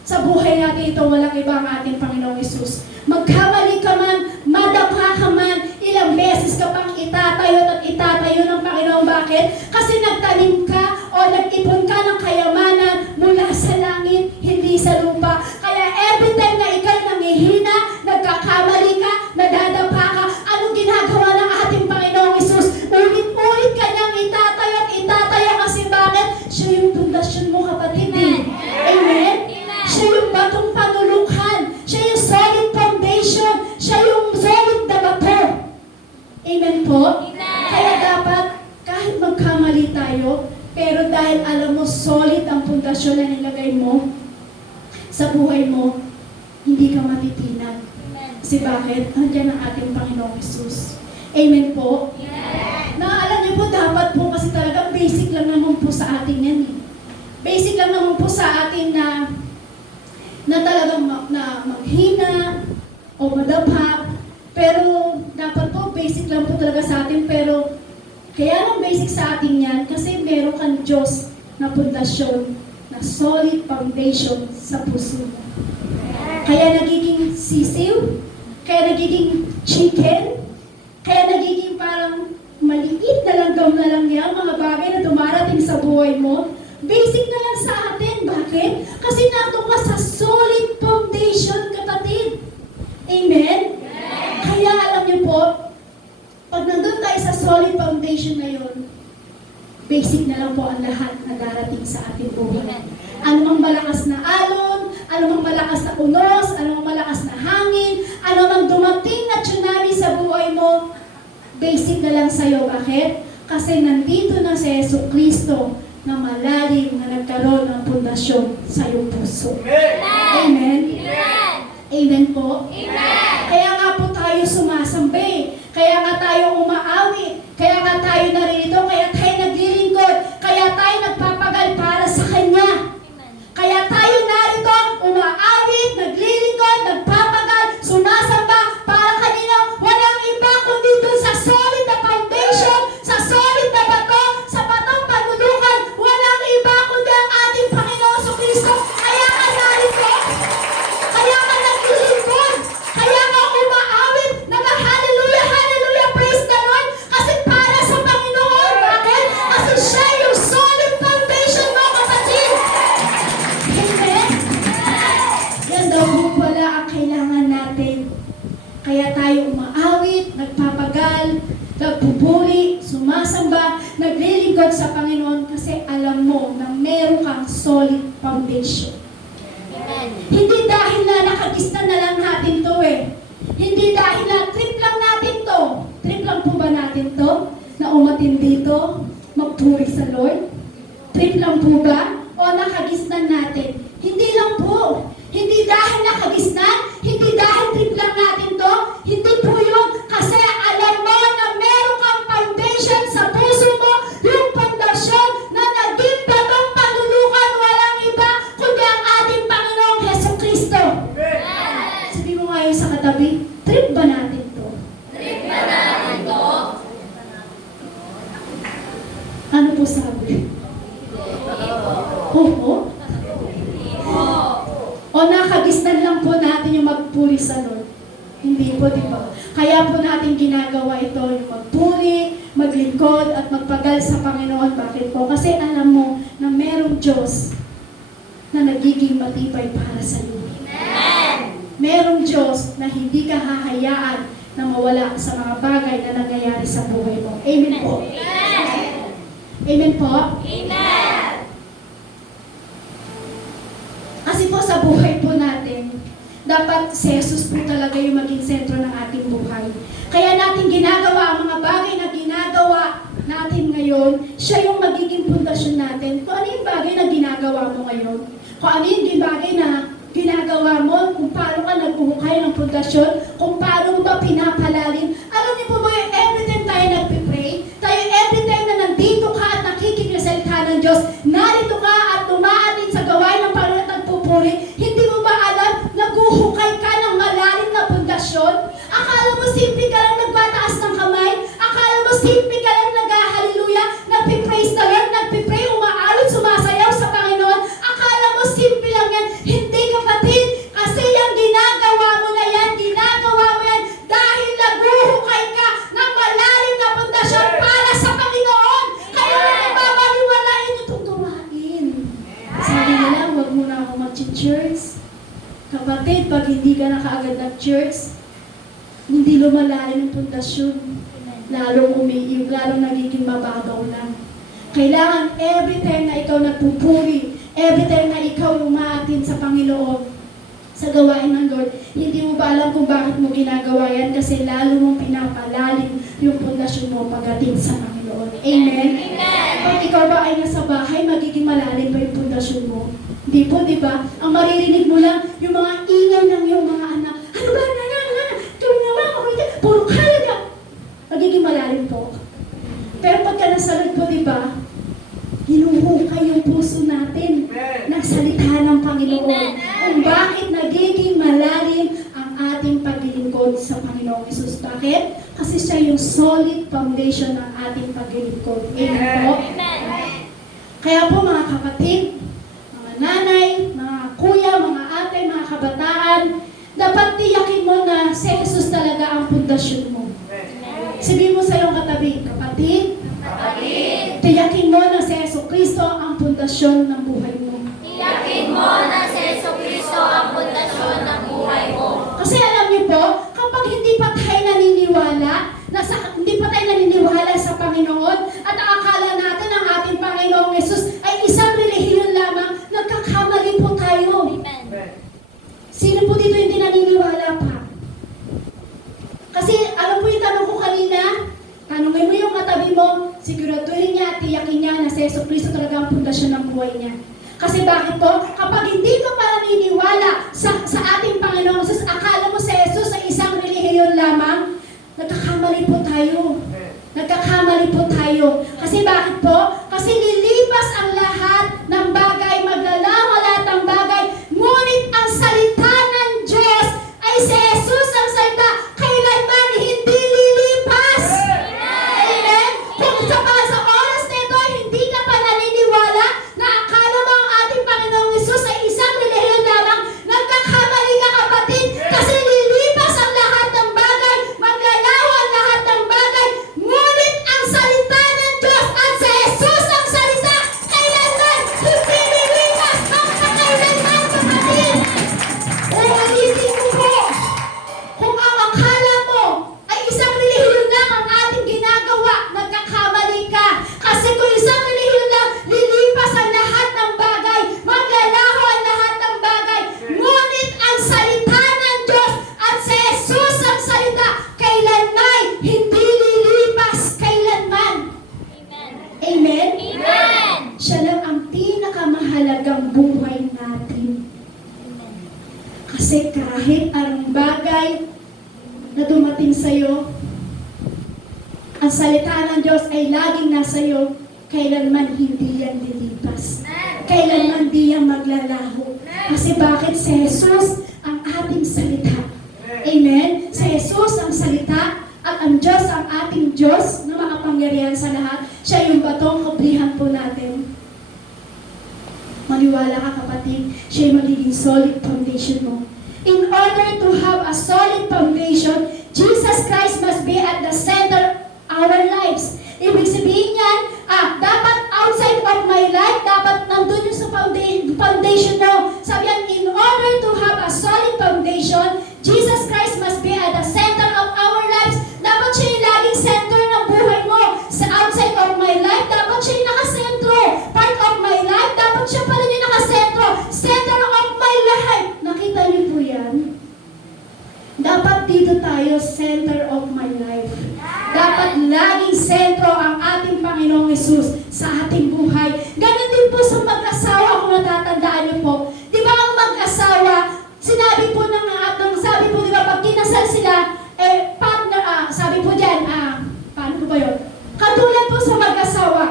sa buhay natin ito, walang iba ang ating Panginoong Hesus. Magkamali ka man, madapa ka man, ilang beses ka pang itatayo at itatayo ng Panginoon. Bakit? Kasi nagtanim ka o nag-ipon ka ng kayamanan mula sa langit, hindi sa lupa. Kaya every time na ikaw nangihina, nagkakamali ka, nadadapa ka, anong ginagawa ng ating Panginoong Hesus? Ulit-ulit ka niyang itatayo at itatayo kasi bakit? Siya yung pundasyon mo, kapatid. Amen? Siya yung batong panulukan. Siya yung solid foundation Amen po? Amen. Kaya dapat, kahit magkamali tayo, pero dahil alam mo, solid ang pundasyon na nilagay mo sa buhay mo, hindi ka matitinag. Amen. Kasi bakit? Andiyan ang ating Panginoong Jesus. Amen po? Amen. Na alam niyo po, dapat po kasi talaga basic lang naman po sa atin yan eh. Basic lang naman po sa atin na talagang na maghina o madapa. Pero dapat po basic lang po talaga sa atin. Pero kaya lang basic sa atin yan kasi meron kang Diyos na pundasyon, na solid foundation sa puso mo. Kaya nagiging sisiw, kaya nagiging chicken, kaya nagiging parang maliit na langgam na lang yan, mga bagay na dumarating sa buhay mo. Basic na lang sa atin. Bakit? Kasi nato ka sa solid foundation, kapatid. Amen? Kaya alam niyo po, pag nandun tayo sa solid foundation na yun, basic na lang po ang lahat na darating sa ating buhay. Ano mang malakas na alon, ano mang malakas na unos, ano mang malakas na hangin, ano mang dumating na tsunami sa buhay mo, basic na lang sa'yo. Bakit? Kasi nandito na si Jesucristo na malalim na nagkaroon ng pundasyon sa iyong puso. Amen? Amen. Amen po? Amen. Kaya nga po tayo sumasambi. Kaya nga tayo umaawi. Kaya nga tayo narito. Kaya tayo naglilingkod. Kaya tayo nagpapagal para sa Kanya. Kaya tayo narito, umaawit, naglilingkod, nagpapagal, sumasamba para kanino. Walang iba kundi dun sa solid na foundation, sa solid na bato, sa batong panulukan. Walang iba kundi ang ating Panginoon Kristo. Kaya ka narito, kaya ka naglilingkod, kaya ka umaawit, hallelujah, hallelujah, praise the Lord. Kasi para sa Panginoon, bakit? Kasi siya yung solid foundation mo, kapatid. Amen? Yan daw po pala ang kailangan natin. Kaya tayo umaawit, nagpapagal, nagpupuri, sumasamba, naglilingkod sa Panginoon kasi alam mo na meron kang solid foundation. Amen. Hindi dahil na nakagisnan na lang natin to eh. Hindi dahil na trip lang natin to. Trip lang po ba natin to? Na umatin dito, magpuri sa Lord? Trip lang po ba? O nakagisnan natin? Hindi lang po. Hindi dahil nakagisnan, hindi dahil trip lang natin to, hindi po yun. Kasi alam mo na meron kang foundation sa puso mo, yung pundasyon na naging batong panlulukan, walang iba kundi ang ating Panginoong Jesucristo. Sabi mo ngayon sa katabi, trip ba natin to? Trip ba natin to? Ano po sabi? Oo. O nakagisnan lang po natin yung magpuri sa Lord. Hindi po, di ba? Kaya po natin ginagawa ito, yung magpuri, maglingkod, at magpagal sa Panginoon. Bakit po? Kasi alam mo na merong Diyos na nagiging matibay para sa iyo. Amen. Merong Diyos na hindi ka hahayaan na mawala sa mga bagay na nangyayari sa buhay mo. Amen po. Amen. Amen po. Amen. Kasi po sa buhay po natin, dapat si Jesus po talaga yung maging sentro ng ating buhay. Kaya natin ginagawa ang mga bagay na ginagawa natin ngayon, siya yung magiging pundasyon natin. Kung ano yung bagay na ginagawa mo ngayon, kung ano yung bagay na ginagawa mo, kung paano ka naghuhukay ng pundasyon, kung paano mo ba pinapalalim. Alam niyo po ba yung every time tayo nagpipray, tayo every time na nandito ka at nakikinig sa salita ng Diyos, narito ka at dumaatin sa gawain ng Panginoon at nagpupuri, hindi mo ba alam, naghuhukay ka ng malalim na pundasyon? Akala mo simple ka lang nagpataas ng kamay? Akala mo simple ka lang nag-hallelujah, nagpipraise the Lord, nagpipray, umaalot, sumasayaw sa Panginoon? Akala mo simple lang yan? Hindi, kapatid, kasi yung ginagawa mo na yan, ginagawa mo yan dahil naghuhukay ka ng malalim na pundasyon para sa Panginoon. Kaya mo babaliwalain itong gawain. Sabi nila, huwag mo na ako mag-church. Kapatid, pag hindi ka na kaagad nag-church, hindi lumalalim ang pundasyon. Lalong umiiw, lalong nagiging mababaw lang. Kailangan every time na ikaw nagpupuri, every time na ikaw umaatin sa Panginoon, sa gawain ng Lord, Hindi mo ba alam kung bakit mo ginagawa yan? Kasi lalo mong pinapalalim yung pundasyon mo pagdating sa Panginoon. Amen? Amen. Pag ikaw ba ay nasa bahay, magiging malalim pa yung pundasyon mo. Hindi po, di ba? Ang maririnig mo lang, yung mga ingay ng iyong mga anak. Ano ba? Gawin naman ako. Puro halaga. Magiging malalim po. Pero pagka nasa Lord po, di ba? Hinuhukay yung puso natin ng salita ng Panginoon. Amen. Kung bakit nagiging malalim ang ating paglilingkod sa Panginoong Hesus. Bakit? Kasi siya yung solid foundation ng ating paglilingkod. Amen po? Amen. Kaya po mga kapatid, mga nanay, mga kuya, mga ate, mga kabataan, dapat tiyakin mo na si Jesus talaga ang pundasyon mo. Sabihin mo sa iyong katabi, kapatid, tiyakin mo na si Jesucristo ang pundasyon ng buhay mo. Tiyakin mo na si Jesucristo ang pundasyon ng buhay mo. Kasi alam niyo po, kapag hindi pa tayo naniniwala, hindi pa tayo naniniwala sa Panginoon, at akala natin ang ating Panginoong Yesus ay isang relihiyon lamang, nagkakamali po tayo. Amen. Sino po dito hindi naniniwala pa? Kasi alam po yung tanong ko kanina, tanongin mo yung katabi mo, siguraduhin niya at tiyakin niya na si Jesucristo talaga ang pundasyon ng buhay niya. Kasi bakit po? Kapag hindi ka pa naniniwala sa ating Panginoon Jesus, akala mo si Jesus ay isang relihiyon lamang, nagkakamali po tayo. Nagkakamali po tayo. Kasi bakit po? Kasi lilipas ang lahat ng bagay, maglalaho lahat ng bagay, ngunit ang salita ng Diyos ay si Jesus ang salita, kailanman hindi lilipas. Amen? Kung sa oras na ito, hindi ka pa naniniwala na akala mo ang ating Panginoong Jesus ay isang relihiyon lamang, nagkakamali ka kapatid, kasi lilipas ang lahat ng bagay, maglalaho ang lahat ng bagay, ngunit ang salita ng Diyos at si Jesus ang salita, kailanman hindi lilipas hanggang kailanman kapatid. Uulitin ko po, kung ang akala mo ay isang relihiyon lang ang ating ginagawa, nagkakamali ka. Kasi kung isang relihiyon lang, lilipas ang lahat ng bagay, maglalaho ang lahat ng bagay. Ngunit ang salita ng Diyos at si Jesus ang salita, kailanman hindi lilipas, kailanman. Amen. Amen? Amen. Siya lang ang pinakamahalagang buhay natin. Kasi kahit anong bagay na dumating sa iyo, ang salita ng Diyos ay laging nasa iyo, kailanman hindi yan lilipas. Kailanman di yan maglalaho. Kasi bakit si Jesus ang ating salita? Amen? Si Jesus ang salita at ang Diyos ang ating Diyos na makapangyarihan sa lahat. Siya yung batong kablihan po natin. Maniwala ka kapatid, siya yung magiging solid foundation mo. In order to have a solid foundation, Jesus Christ must be at the center of our lives. Ibig sabihin yan, dapat outside of my life, dapat nandun yung sa foundation mo. Sabi yan, in order to have a solid foundation, Jesus Christ must be at the center of our lives. Dapat siya yung laging center ng buhay mo. Sa outside of my life, dapat siya yung nakasentro. Part of my life, dapat siya pa rin yung nakasentro. Center of my life. Nakita niyo po yan? Dapat dito tayo, center of my life. Dapat laging sentro ang ating Panginoong Hesus sa ating buhay. Ganun din po sa mag-asawa, kung natatandaan niyo po. Di ba ang mag-asawa, sinabi po sabi po, di ba, pag kinasal sila, partner, sabi po dyan, paano po ba yun? Katulad po sa mag-asawa.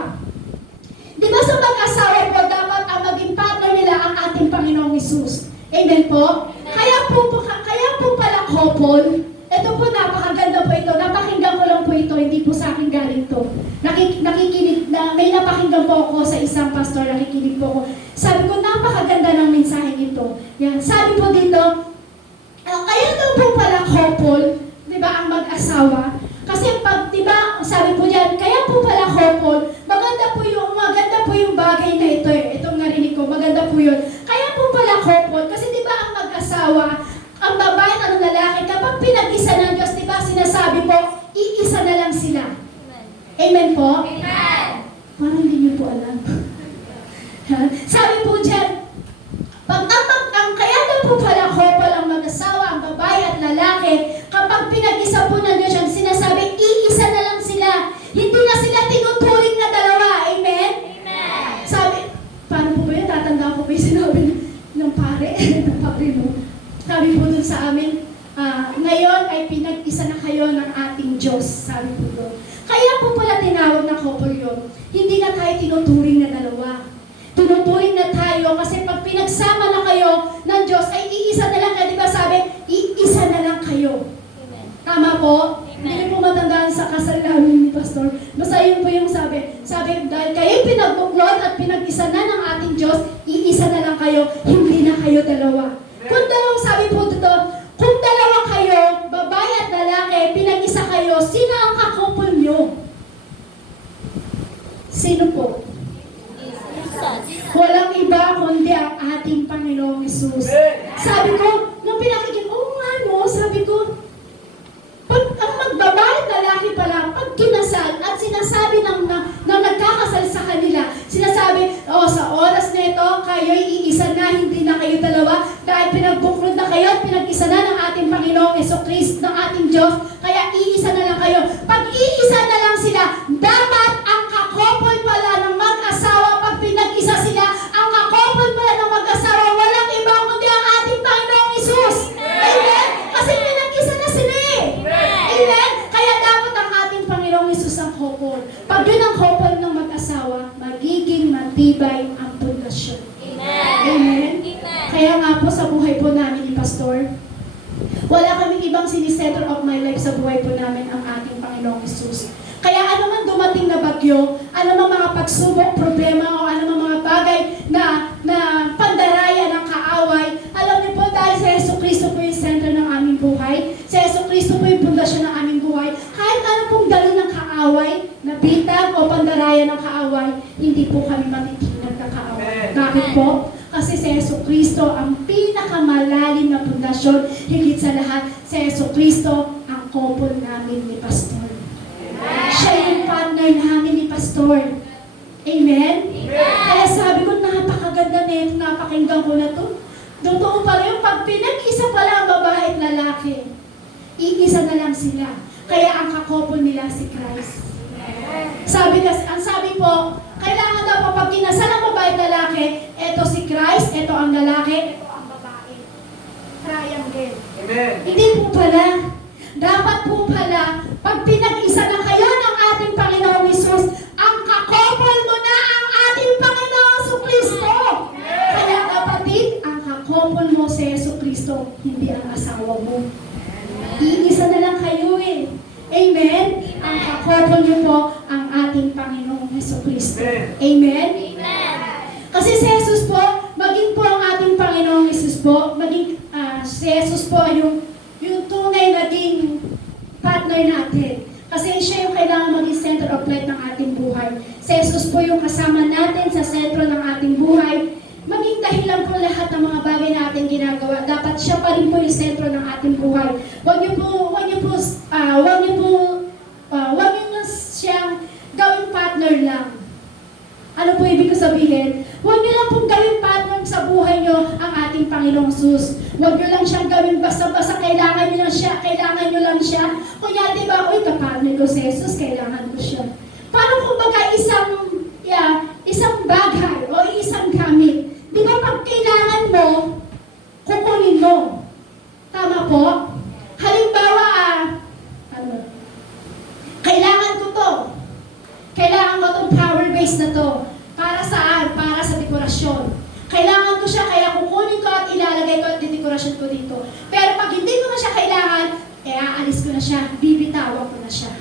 Di ba sa mag-asawa po, dapat ang maging partner nila ang ating Panginoong Hesus. Amen po? Kaya po pala couple, ito po napakaganda po ito, napakinggan ko lang po ito, hindi po sa akin galing to. Nakikinig, may napakinggan po ako sa isang pastor, nakikinig po ako. Sabi ko, napakaganda ng mensahe nito. Yan, sabi po dito, kaya daw po pala couple, di ba, ang mag-asawa, kasi pag, di ba, sabi po dyan, kaya po pala couple, maganda po yung bagay na ito itong narinig ko, maganda po yun. Kaya po pala couple, kasi di ba ang mag-asawa, ang babae at ang lalaki, kapag pinag-isa ng Diyos, di ba, sinasabi po, iisa na lang sila. Amen po? Amen. Parang hindi niyo po alam. Sabi po dyan, kaya daw po pala couple ang mag-asawa, ang babae couple yun, hindi na tayo tinuturing na dalawa. Tinuturing na tayo kasi pag pinagsama na kayo ng Diyos ay iisa na lang kayo. Di ba sabi, iisa na lang kayo. Amen. Tama po? Amen. Hindi po matandaan sa kasal namin ni Pastor. Basta yun po yung sabi. Sabi, dahil kayo pinagbuklod at pinag-isa na ng ating Diyos, iisa na lang kayo, hindi na kayo dalawa. Kung dalawa, sabi po dito, kung dalawa kayo, babae at lalaki, pinag-isa kayo, sino ang kakupol nyo? Sino po? Jesus. Walang iba kundi ang ating Panginoong Hesus. Sabi ko, nung pinakinggan, oo nga no, sabi ko, pag ang magbabae lalaki pa lang, pag kinasal at sinasabi ng nagkakasal sa kanila, sinasabi, sa oras na ito, kayo'y iisa na, hindi na kayo dalawa, dahil pinagbuklod na kayo at pinag-isa na ng ating Panginoong Jesucristo, ng ating Diyos, kaya iisa na lang kayo. Pag iisa na lang sila, dapat ang kakopol pala ng mag-asawa, pag pinag-isa sila, ang kakopol pala ng mag-asawa, walang ibang kundi ang ating Panginoong Hesus. Amen? Kasi pinag-isa na sila eh. Amen? Kaya dapat ang ating Panginoong Hesus ang couple. Pag yun ang couple ng mag-asawa, magiging matibay ang pundasyon. Amen. Amen? Amen. Kaya nga po sa buhay po namin ni Pastor, wala kaming ibang sinicenter of my life sa buhay po namin ang ating Panginoong Hesus. Kaya ano man dumating na bagyo, ano man mga pagsubok, problema, o ano man mga bagay na pandaraya ng kaaway, alam niyo po dahil sa Jesucristo po yung center ng aming buhay, sa Jesucristo po yung pundasyon ng aming buhay, kahit ano pong dalo ng kaaway, na bitag o pandaraya ng kaaway, hindi po kami matitinag na kaaway. Bakit po? Kasi si Jesucristo ang pinakamalalim na pundasyon, higit sa lahat, si Jesucristo ang couple namin ni Pastor. Siya yung partner namin ni Pastor. Amen? Kaya sabi ko, napakaganda na ito, napakinggan ko na ito. Totoo pala yung pag pinag-isa pala ang babae at lalaki, iisa na lang sila. Kaya ang kakopol nila si Christ. Ang sabi po, kailangan daw po pag kinasal ang babae at lalaki, eto si Christ, eto ang lalaki, eto ang babae. Triangle. Amen. Hindi po pala. Dapat po pala, pag pinag-isa na kayo ng ating Panginoong Hesus, ang kakopol mo na ang ating Panginoong Jesucristo. Kaya kapatid, ang kakopol mo si Jesucristo, hindi ang asawa mo. Iisa na lang kayo eh. Amen? Ang kakopol niyo po ang ating Panginoong Jesucristo. Amen? Amen. Kasi si Jesus po, maging po ang ating Panginoong Jesus po, maging si Jesus po yung tunay naging partner natin. Kasi siya yung kailangan maging center of light ng ating buhay. Si Jesus po yung kasama natin sa sentro ng ating buhay. Maging dahilan po lahat ng mga bagay na ating ginagawa. Dapat siya pa rin po yung sentro ng ating buhay. Huwag niyo siyang gawing partner lang. Ano po ibig ko sabihin? Huwag niyo lang pong gawing partner sa buhay niyo ang ating Panginoong Sus. Huwag niyo lang siyang gawing basta-basta, kailangan niyo lang siya. Kunya, di ba, uy, kapartner ko si Jesus, kailangan ko siya. Paano kung baga isang bagay o isang gamit? Di ba pag kailangan mo, kukunin mo? Tama po? Halimbawa, kailangan ko to. Kailangan ko itong power base na to. Para saan? Para sa dekorasyon. Kailangan ko siya, kaya kukunin ko at ilalagay ko at dekorasyon ko dito. Pero pag hindi ko na siya kailangan, aalis ko na siya, bibitawan ko na siya.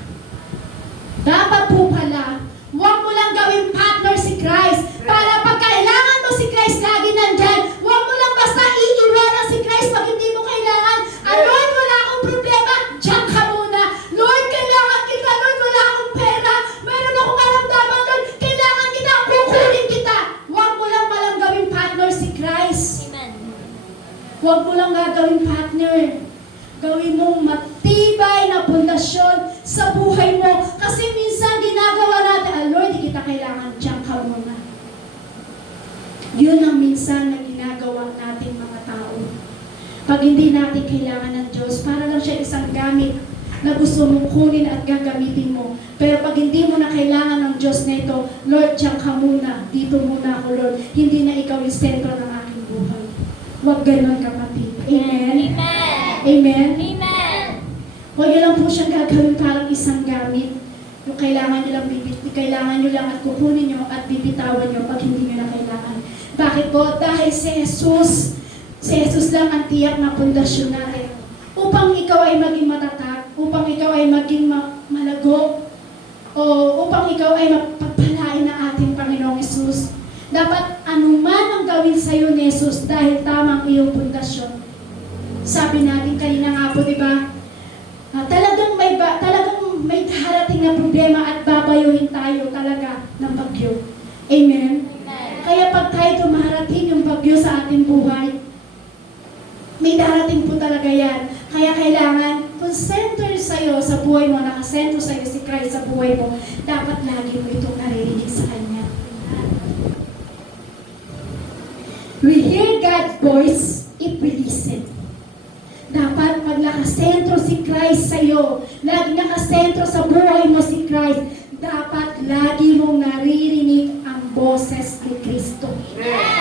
Dapat po pala, huwag mo lang gawing partner si Christ. Para pag kailangan mo si Christ, lagi nandyan. Huwag mo lang basta iiwanan si Christ pag hindi mo kailangan. Lord, wala akong problema, diyan ka muna. Lord, kailangan kita. Lord, wala akong pera. Meron akong karamdaman, Lord. Kailangan kita, kukunin kita. Huwag mo lang palang gawing partner si Christ. Amen. Huwag mo lang gagawing partner. Gawin mong matibay na pundasyon sa buhay mo. Kasi minsan ginagawa natin, Lord, di kita kailangan, diyan ka muna. Yun ang minsan na ginagawa natin mga tao. Pag hindi natin kailangan ng Diyos, para lang siya isang gamit na gusto mong kunin at gagamitin mo. Pero pag hindi mo na kailangan ng Diyos na ito, Lord, diyan ka muna. Dito muna ako, Lord. Hindi na ikaw yung sentro ng aking buhay. Huwag ganon, kapatid. Amen? Amen. Amen? Amen. Huwag niyo lang po siyang gagawin parang isang gamit. Yung kailangan nyo lang at kukunin nyo at bibitawan nyo pag hindi nyo na kailangan. Bakit po? Dahil si Jesus lang ang tiyak na pundasyon natin. Upang ikaw ay maging matatag, upang ikaw ay maging malago, o upang ikaw ay mapagpalain ng ating Panginoong Jesus. Dapat anuman ang gawin sa iyo ni Jesus dahil tamang iyong pundasyon. Sabi natin kanina nga po, di ba? Talagang may darating na problema at babayuhin tayo talaga ng bagyo. Amen? Kaya pag tayo dumarating yung bagyo sa ating buhay, may darating po talaga yan. Kaya kailangan, kung center sa'yo sa buhay mo, nakasentro sa'yo si Christ sa buhay mo, dapat lagi mo itong naririnig sa Kanya. We hear God's voice if we listen. Dapat pag nakasentro si Christ sa'yo, lagi nakasentro sa buhay mo si Christ, dapat lagi mong naririnig ang boses ni Kristo.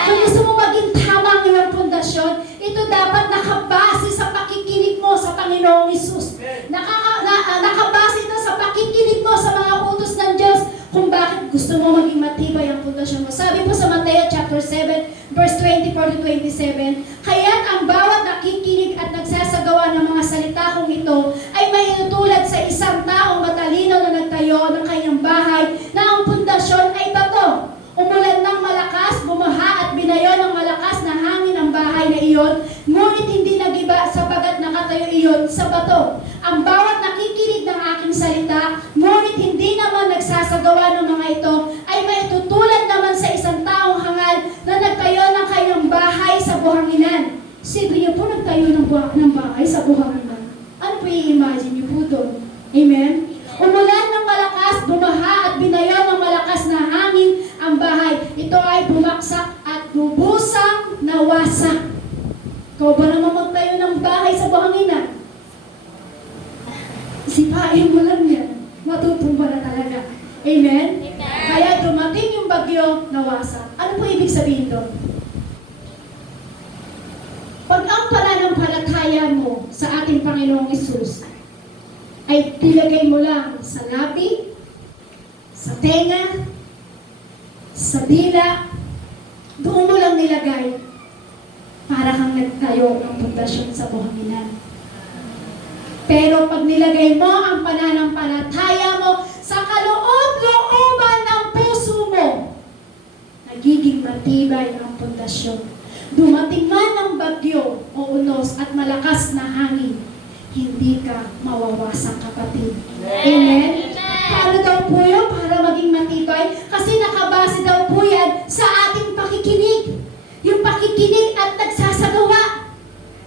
Kung gusto mo maging tama ang iyong pundasyon, ito dapat nakabase sa pakikinig mo sa Panginoong Hesus. Nakabase ito sa pakikinig mo sa mga utos ng Diyos kung bakit gusto mo maging matibay ang pundasyon mo. Sabi po sa Mateo chapter 7, verse 24-27, kaya't ang bawat nakikinig at nagsasagawa ng mga salita kong ito ay maitutulad sa isang taong matalino na nagtayo ng kanyang bahay na ang pundasyon ay bato. Umulan ng malakas, bumaha at binayo ng malakas na hangin ang bahay na iyon, ngunit hindi nagiba sapagat nakatayo iyon sa bato. Ang bawat nakikinig ng aking salita, ngunit hindi naman nagsasagawa ng mga ito, ay maitutulad naman sa isang taong hangal na nagtayo ng kanyang bahay sa buhanginan. Sige niyo po, nagtayo ng bahay sa buhanginan. Ano po i-imagine niyo po doon? Amen? Umulan ng malakas, bumaha at binayo ng malakas na hangin ang bahay. Ito ay bumaksak at lubusang nawasak. Ikaw ba naman magtayo ng bahay sa buhanginan? Sipain mo lang yan. Matutumba na talaga. Amen? Kaya dumating yung bagyo, nawasak. Ano po ibig sabihin doon? Pag ang pananampalataya mo sa ating Panginoong Hesus ay tilagay mo lang sa labi, sa tenga, sa dila, doon mo lang nilagay para kang nagtayo ng pundasyon sa buhanginan. Pero pag nilagay mo ang pananampalataya mo sa kaloob-looban ng puso mo, nagiging matibay ang pundasyon. Dumating man ang bagyo o unos at malakas na hangin, hindi ka mawawasak, kapatid. Amen? Paano daw po yun? Para maging matibay? Kasi nakabase daw po yan sa ating pakikinig. Yung pakikinig at nagsasagawa.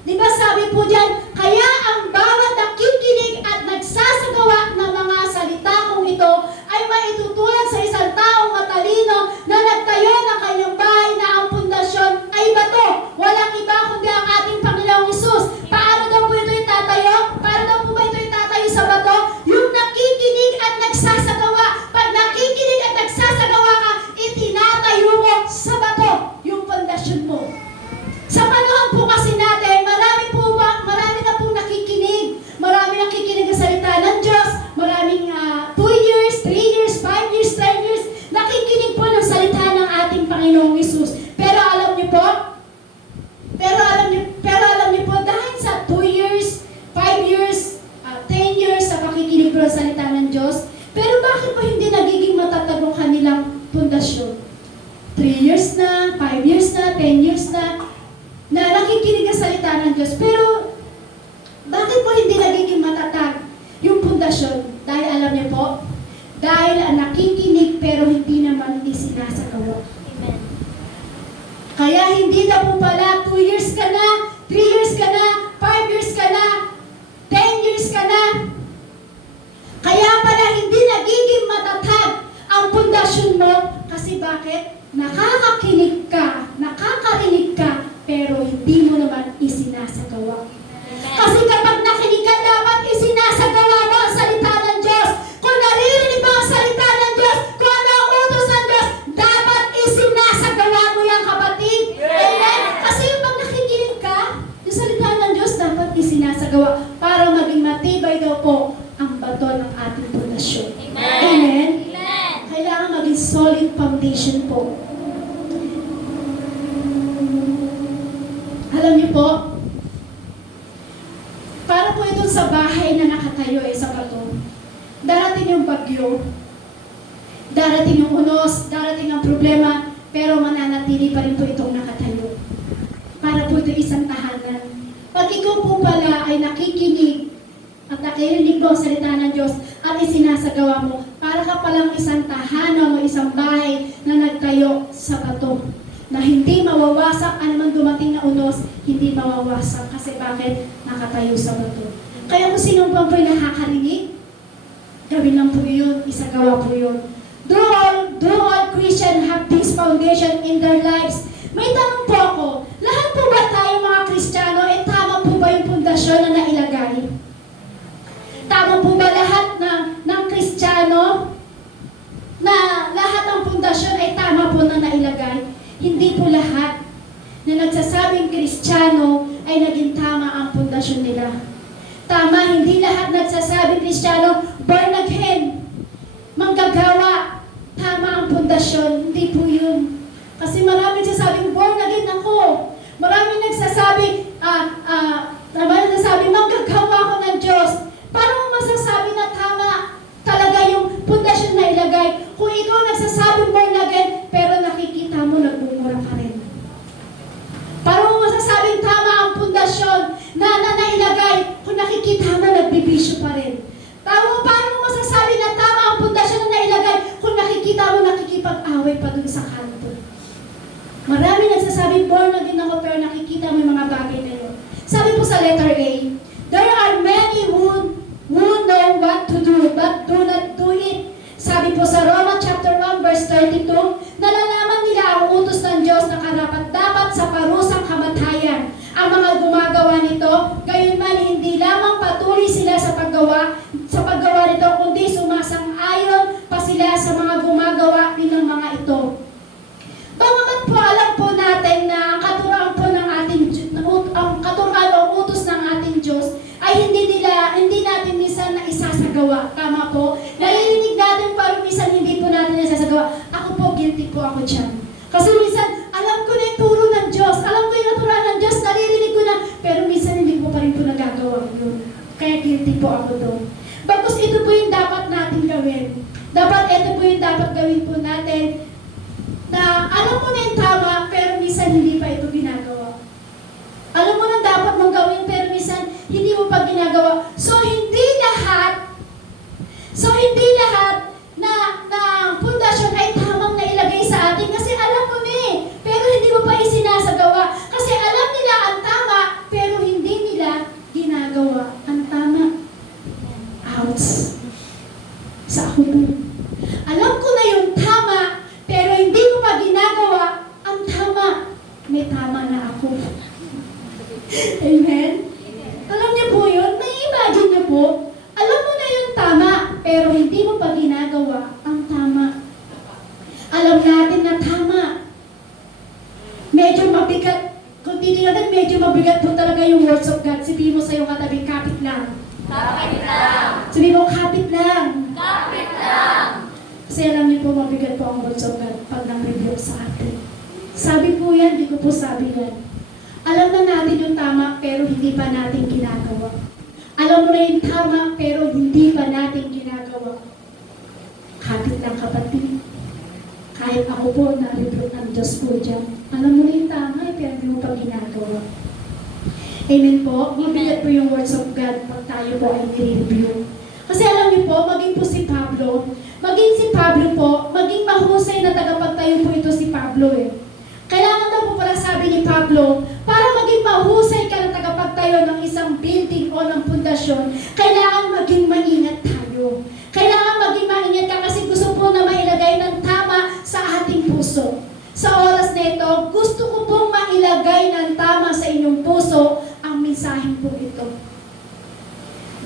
Di ba sabi po dyan, kaya ang bawat nakikinig at nagsasagawa ng mga salita kong ito ay maitutulad sa isang taong matalino na nagtayo ng kanyang bahay na ang pundasyon ay bato. Walang iba kundi ang ating Panginoong Hesus. Paano daw po ito itatayo? Paano daw po ba ito itatayo sa bato? Yung nakikinig at nagsasagawa. Pag nakikinig at nagsasagawa ka, itinatayo mo sa bato yung pundasyon mo. Sa panahon po kasi natin, marami na pong nakikinig. Marami nakikinig sa salita ng Diyos. Maraming 2 years, 3 years, 5 years, 10 years, nakikinig po ng salita ng ating Panginoong Hesus. Pero alam niyo po, dahil sa 2 years, 5 years, 10 years sa pakikinig po ng salita ng Diyos, pero bakit po hindi nagiging matatag ang kanilang pundasyon? 3 years na, 5 years na, 10 years na nakikinig ang salita ng Diyos. Pero, bakit po hindi nagiging matatag yung pundasyon? Dahil alam niyo po, dahil nakikinig pero hindi naman isinasagawa. Amen. Kaya hindi na po pala 2 years ka na, 3 years ka na, 5 years ka na, 10 years ka na. Kaya pala hindi nagiging matatag ang pundasyon mo. Kasi bakit? Nakakakinig ka, nakakarinig ka, pero hindi mo naman isinasagawa. Kasi kapag nakinig ka, dapat isinasagawa mo ang salita ng Diyos. Kung naririnig mo ang salita ng Diyos, kung ano ang utos ng Diyos, dapat isinasagawa mo yan, kapatid. Amen? Kasi yung pag nakikinig ka, solid foundation po. Alam niyo po, para po ito sa bahay na nakatayo sa bato. Darating yung bagyo, darating yung unos, darating ang problema, pero mananatili pa rin po itong nakatayo. Para po ito isang tahanan. Pag ikaw po pala ay nakikinig at nakirinig mo ang salita ng Diyos at isinasagawa mo, para ka palang isang tahanan o isang bahay na nagtayo sa bato. Na hindi mawawasak, anuman dumating na unos, hindi mawawasak. Kasi bakit? Nakatayo sa bato. Kaya kung sino pa po'y nakakarinig, gawin lang po yun, isagawa po yun. Do all Christians have this foundation in their lives? May tanong po ako, lahat po ba tayo mga Kristiyano, tama po ba yung pundasyon na nailagay? Tama po ba lahat ng Kristiyano na lahat ng pundasyon ay tama po na nailagay? Hindi po lahat na nagsasabing Kristiyano ay naging tama ang pundasyon nila. Tama, hindi lahat nagsasabing Kristiyano, born again, manggagawa, tama ang pundasyon. Hindi po yun. Kasi maraming nagsasabing, born again ako. Maraming nagsasabing, manggagawa ako ng Diyos. Paano mo masasabi na tama talaga yung pundasyon na ilagay? Kung ikaw nagsasabing born again, pero nakikita mo, nagmumura pa rin. Paano mo masasabing tama ang pundasyon na nailagay, kung nakikita mo, nagbibisyo pa rin? Paano mo masasabi na tama ang pundasyon na nailagay, kung nakikita mo, nakikipag-away pa dun sa kanto? Marami nagsasabing born again ako, pero nakikita mo yung mga bagay na yun. Sabi po sa letter A, there are many who know what to do, but do not do it. Sabi po sa Roma chapter 1 verse 32, nalalaman nila ang utos ng Diyos na karapat-dapat sa parusang kamatayan. Ang mga gumagawa nito, gayunman hindi lamang patuloy sila sa paggawa nito, kundi sumasang-ayon pa sila sa mga gumagawa din ng mga ito. Bagamat po alam po natin na ang katuruan po ng ating ang katuruan o utos ng ating Diyos ay hindi natin minsan na isasagawa. Tama po? Naririnig natin pero minsan hindi po natin isasagawa. Ako po, guilty po ako dyan. Kasi minsan, alam ko na yung turo ng Diyos. Alam ko yung naturuan ng Diyos. Naririnig ko na. Pero minsan hindi ko pa rin po nagagawa yun. Kaya guilty po ako doon. Bagkus ito po yung dapat natin gawin. Ito po yung dapat gawin po natin na alam mo na yung tama, pero minsan hindi pa ito ginagawa. Alam mo na dapat mong gawin, pero minsan hindi mo pa ginagawa. So, hindi lahat na pundasyon ay tamang nailagay sa atin kasi alam mo na pero hindi mo pa isinasagawa. Kasi alam nila ang tama, pero hindi nila ginagawa ang tama. Ouch! Sa ako po. Alam ko na yung tama, pero hindi ko pa ginagawa ang tama. May tama na ako. Amen? Alam niyo po yun? Nai-imagine niyo po? Alam mo na yung tama, pero hindi mo pa ginagawa ang tama. Alam natin na tama. Medyo mabigat. Kung titignan, medyo mabigat po talaga yung words of God. Sabihin mo sa iyong katabi, kapit lang. Kapit lang. Sabihin mo, kapit lang. Kapit lang. Kasi alam niyo po, mabigat po ang words of God pag nang-review sa atin. Sabi po yan, di ko po sabi yan. Alam na natin yung tama, pero hindi pa natin ginagawa. Alam mo na yung tama, pero hindi pa natin ginagawa. Kapit lang kapatid. Kahit ako po, na-review ng Diyos po dyan. Alam mo na yung tama, pero hindi mo pa ginagawa. Amen po? Mabigat po yung words of God pag tayo po ay nire-review. Kasi alam niyo po, maging po si Pablo po, maging mahusay na tagapagtayo po ito si Pablo Kailangan daw po pala sabi ni Pablo, para maging mahusay ka na tagapagtayo ng isang building o ng pundasyon, kailangan maging maingat tayo. Kailangan maging maingat ka kasi gusto po na mailagay ng tama sa ating puso. Sa oras na ito, gusto ko pong mailagay ng tama sa inyong puso ang mensaheng po ito.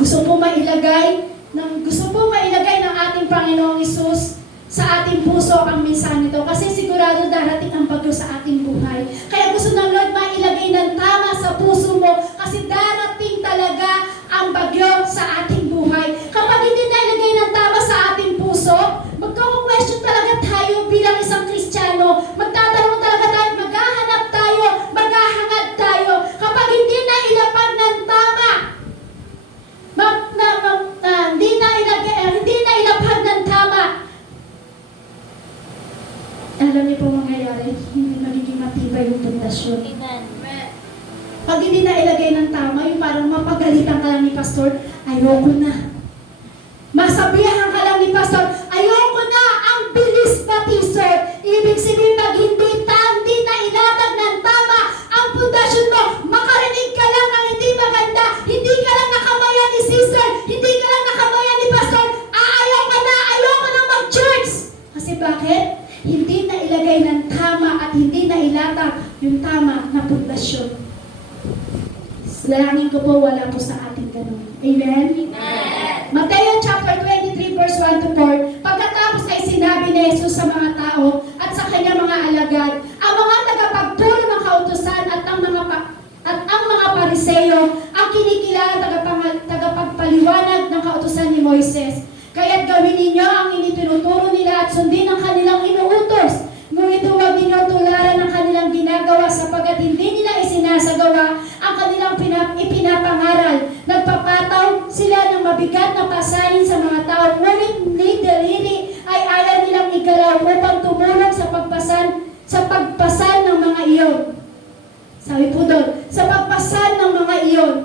Gusto po mailagay ng ating Panginoong Hesus sa ating puso ang mensahe nito kasi sigurado darating ang bagyo sa ating buhay. Kaya gusto ng Lord mailagay ng tama sa puso mo kasi darating talaga ang bagyo sa ating buhay. Kapag hindi nailagay ng tama sa ating puso, magkaka-question talaga tayo alam niyo po mangyayari, hindi magiging matibay yung pundasyon. Amen. Pag hindi na ilagay ng tama, yung parang mapagalitan ka lang ni pastor, ayoko na. Masabihan ka lang ni pastor, ayoko na, ang bilis pati sir. Ibig sabihin, pag hindi na ilatag ng tama ang pundasyon mo, makarinig ka lang ng hindi maganda, hindi ka lang nakamayan ni sister, hindi ka lang nakamayan ni pastor, ayoko na mag-church. Kasi bakit? Hindi na ilagay ng tama at hindi na ilatag yung tama na pundasyon. Dalangin ko po, wala po sa atin ganun. Amen? Mateo chapter 23 verse 1 to 4. Pagkatapos ay sinabi ni Jesus sa mga tao at sa kanyang mga alagad, ang mga tagapagturo ng kautusan at ang mga pariseyo ang kinikilala tagapagpaliwanag ng kautusan ni Moises. Kaya't gawin ninyo ang initinuturo nila at sundin ang kanilang inuutos. Ngunit huwag ninyo tularan ang kanilang ginagawa sapagkat hindi nila isinasagawa ang kanilang ipinapangaral. Nagpapataw sila ng mabigat na pasanin sa mga tao, ngunit ni daliri ay ayaw nilang igalaw upang tumulong sa pagpasan ng mga iyon. Sabi po doon, sa pagpasan ng mga iyon.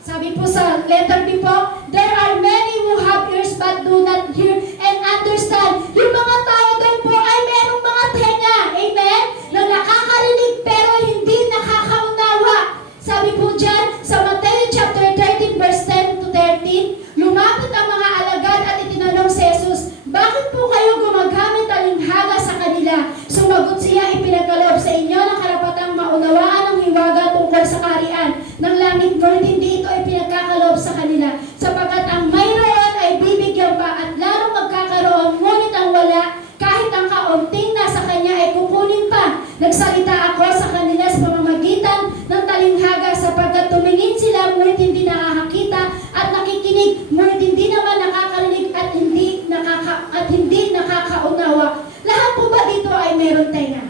Sabi po sa letter B po, there are many who have ears but do not hear and understand. Yung mga tao doon po ay merong mga tenga, amen? Na nakakarinig pero hindi nakakaunawa. Sabi po dyan, sa Mateo chapter 13 verse 10 to 13, lumapit ang mga alagad at itinanong si Jesus, bakit po kayo gumagamit talinghaga sa kanila? Sumagot siya, ipinagkaloob sa inyo ng karapatang maunawaan ang hiwaga tungkol sa kaharian ng langit, ngunit hindi ito ay pinagkakaloob sa kanila, sapagkat ang mayroon ay bibigyan pa at lalong magkakaroon, ngunit ang wala, kahit ang kaunting nasa kanya ay kukunin pa. Nagsalita ako sa kanila sa pamamagitan ng talinghaga, sapagkat tumingin sila ngunit hindi nakakakita at nakikinig ngunit hindi naman nakakarinig at hindi nakakaunawa. Lahat po ba dito ay meron tenga?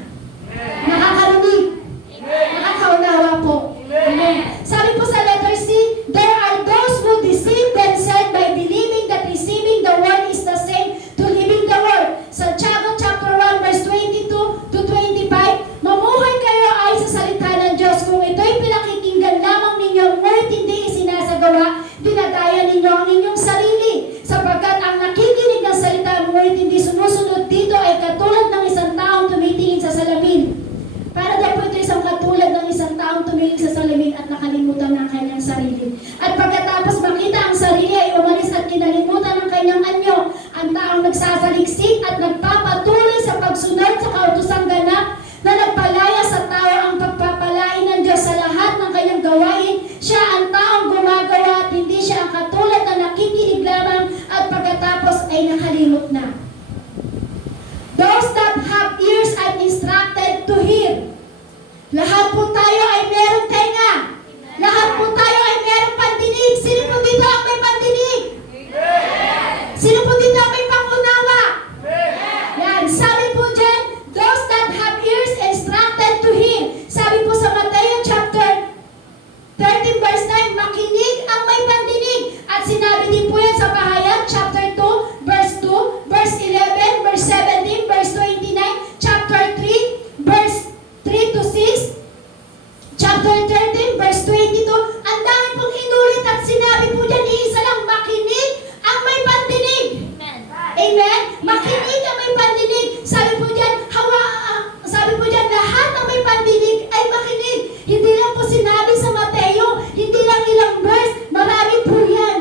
Nakakarinig? Nakakaunawa po? Amen. Sabi po sa letter C, there are those who deceive themselves by believing that receiving the word is the same to living the word. Sa Tiago chapter 1 verse 22 to 25, mamuhay kayo ay sa salita ng Diyos. Kung ito'y pinakikinggan lamang ninyo, ngunit hindi isinasagawa, dinadaya ninyo ang inyong sarili. Sapagkat ang nakikinig ng salita ngunit hindi sumusunod dito ay katulad ng isang taong tumitingin sa salamin. Para daw po ito isang katulad ng isang taong tumingin sa salamin at nakalimutan ng kanyang sarili. At pagkatapos makita ang sarili ay umalis at kinalimutan ng kanyang anyo. Ang taong nagsasaliksik at nagpapatuloy sa pagsunod sa kautosang ganap na nagpalaya sa tao ang pagpapalain ng Diyos sa lahat ng kanyang gawain. Siya ang taong gumagawa at hindi siya ang katulad na nakikinig lamang at pagkatapos ay nakalimot na. Those that have ears are instructed to hear. Lahat po tayo ay meron tenga. Lahat po tayo ay meron pandinig. Sino po dito ang may pandinig? Sino po dito ang may pangunawa? Yan. Sabi po dyan, those that have ears instructed to hear. Sabi po sa Mateo chapter 13 verse 9, makinig ang may pandinig. At sinabi din po yan sa Pahayag chapter 2 verse 2, verse 11, verse 17, verse 29, chapter 3 verse 3 to 6, chapter 13 verse 22. Ang dami pong inulit at sinabi po dyan, iisa lang, makinig ang may pandinig. Amen? Makinig ang may pandinig. Sabi po dyan, lahat ng may pandinig ay makinig. Hindi lang po sinabi sa Mateo, hindi lang ilang verse, marami po yan.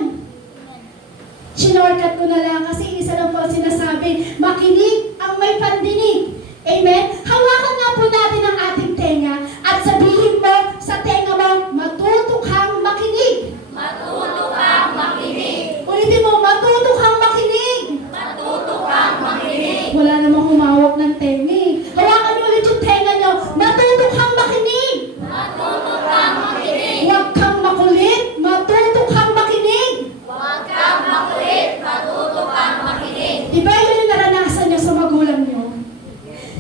Sinorkat ko na lang kasi isa lang po ang sinasabi, makinig ang may pandinig. Amen? Hawakan nga po natin ang ating tenga at sabihin mo sa tenga mo, matuto kang makinig. Matuto kang makinig. Ulitin mo, matuto kang makinig. Matuto kang makinig. Wala namang humawak ng tenga eh. Hawakan niyo ulit yung tenga niyo, matuto kang makinig. Matuto kang makinig. Huwag kang makulit, matuto kang makinig. Huwag kang makulit. Matuto kang makinig. Diba yun yung naranasan niyo sa magulang niyo?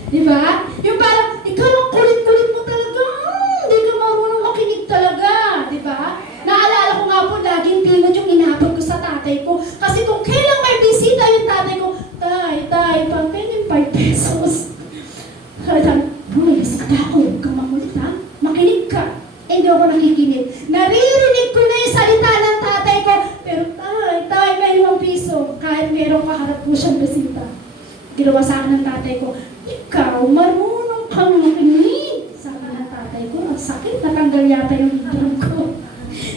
Diba? Yung parang, ikaw ang kulit-kulit mo talaga. Hindi ka marunong makinig talaga. Diba? Naalala ko nga po, laging pilot yung inabot ko sa tatay ko. Kasi kung kailang may bisita yung tatay ko, tay, pang 5 pesos. Ginawa sa akin ng tatay ko, ikaw, marunong kang makinig. Sabi ng tatay ko, ang sakit, natanggal yata yung drum ko.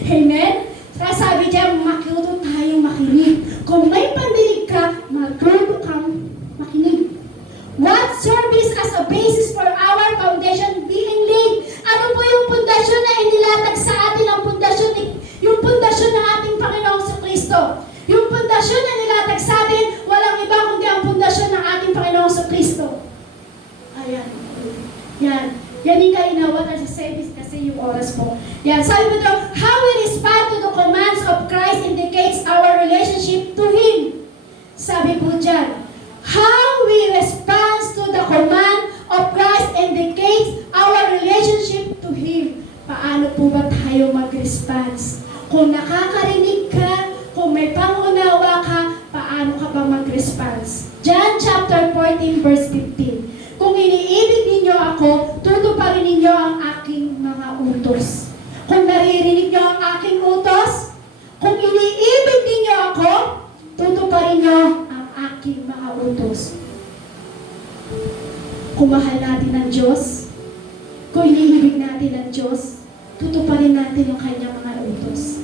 Amen? Kaya sabi niya, matuto tayong makinig. Kung may pandinig ka, matuto kang makinig. What service as a basis for our foundation being laid? Ano po yung pundasyon na inilatag sa atin? Ang pundasyon, yung pundasyon ng ating Panginoong Kristo. Yung pundasyon na nilatag sa atin, walang iba kundi ang pundasyon ng ating Panginoong Kristo. Ayan. Yan. Yan yung kainawa na sa service kasi yung oras po. Yan. Sabi mo daw, how we respond to the commands of Christ indicates our relationship to Him. Sabi po dyan, how we respond to the command of Christ indicates our relationship to Him. Paano po ba tayo mag-response? Kung nakakarinig ka, kung may pangunawa ka, paano ka ba mag-response? John chapter 14 verse 15. Kung iniibig ninyo ako, tutuparin ninyo ang aking mga utos. Kung naririnig niyo ang aking utos, kung iniibig ninyo ako, tutuparin niyo ang aking mga utos. Kung mahal natin ang Diyos, kung iniibig natin ang Diyos, tutuparin natin yung kanyang mga utos.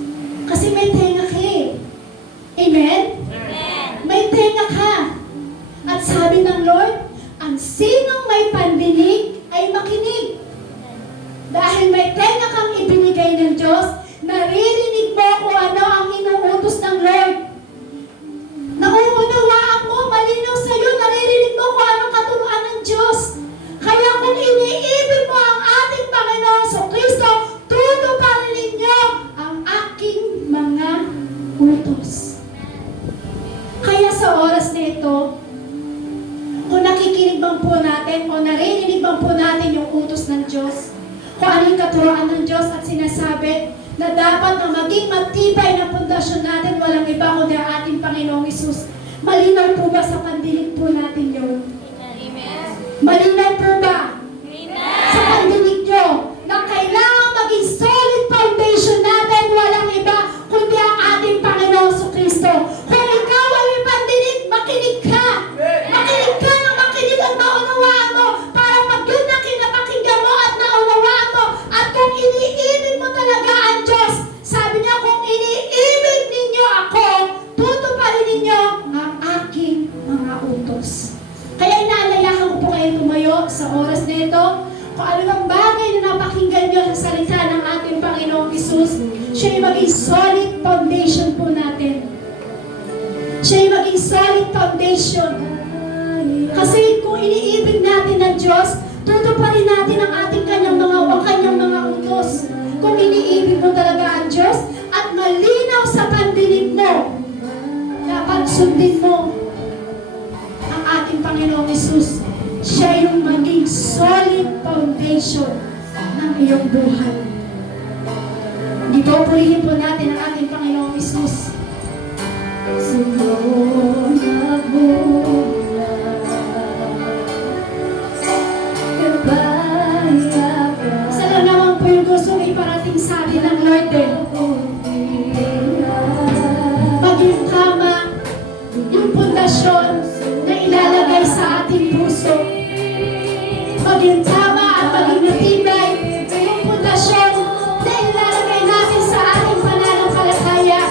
Kasi may tenga ka eh. Amen? Amen. May tenga ka. At sabi ng Lord, ang sinong may pandinig ay makinig. Dahil may tenga kang ibinigay ng Diyos, naririnig mo kung ano ang inuutos ng Lord. Nauunawaan mo, malinaw sa iyo, naririnig mo kung anong katuruan ng Diyos. Kaya kung iniibig mo ang ating Panginoon sa Kristo, tutuparin ninyo ang aking mga utos. Kaya sa oras na ito, kung nakikinig bang po natin o naririnig bang po natin yung utos ng Diyos, kung ano yung katuruan ng Diyos at sinasabi na dapat na maging matibay na pundasyon natin, walang iba kundi ang ating Panginoong Hesus. Malinaw po ba sa pandinig po natin yun? Amen. Malinaw po ba Amen. sa pandinig nyo na kailangan maging solid foundation natin, walang iba kundi ang ating Panginoong Kristo. Kung ikaw ay may pandinig, makinig ka. Makinig ka ng makinig at maunawaan mo para pag yun na kinapakinggan mo at naunawaan mo at kung iniibig mo talaga ang Diyos, sabi niya, kung iniibig ninyo ako, tutuparin ninyo ang aking mga utos. Kaya inaalayahan ko po kayo tumayo sa oras na ito. Kung ano bang bagay na napakinggan nyo sa salita ng ating Panginoong Hesus, siya'y maging solid foundation po natin. Siya'y maging solid foundation. Kasi kung iniibig natin ang Diyos, tutuparin natin ang kanyang mga utos. Kung iniibig mo talaga ang Diyos at malinaw sa pandinig mo, dapat sundin mo ang ating Panginoong Hesus. Siya yung maging solid foundation ng iyong buhay. Hindi ba purihin po natin ang ating Panginoong Hesus? Sunod na isa lang naman po yung gusto iparating sa atin ng Lord eh. Maging tama yung pundasyon na ilalagay sa ating puso. Maging tama at maging matibay yung pundasyon na ilalagay natin sa ating pananampalataya.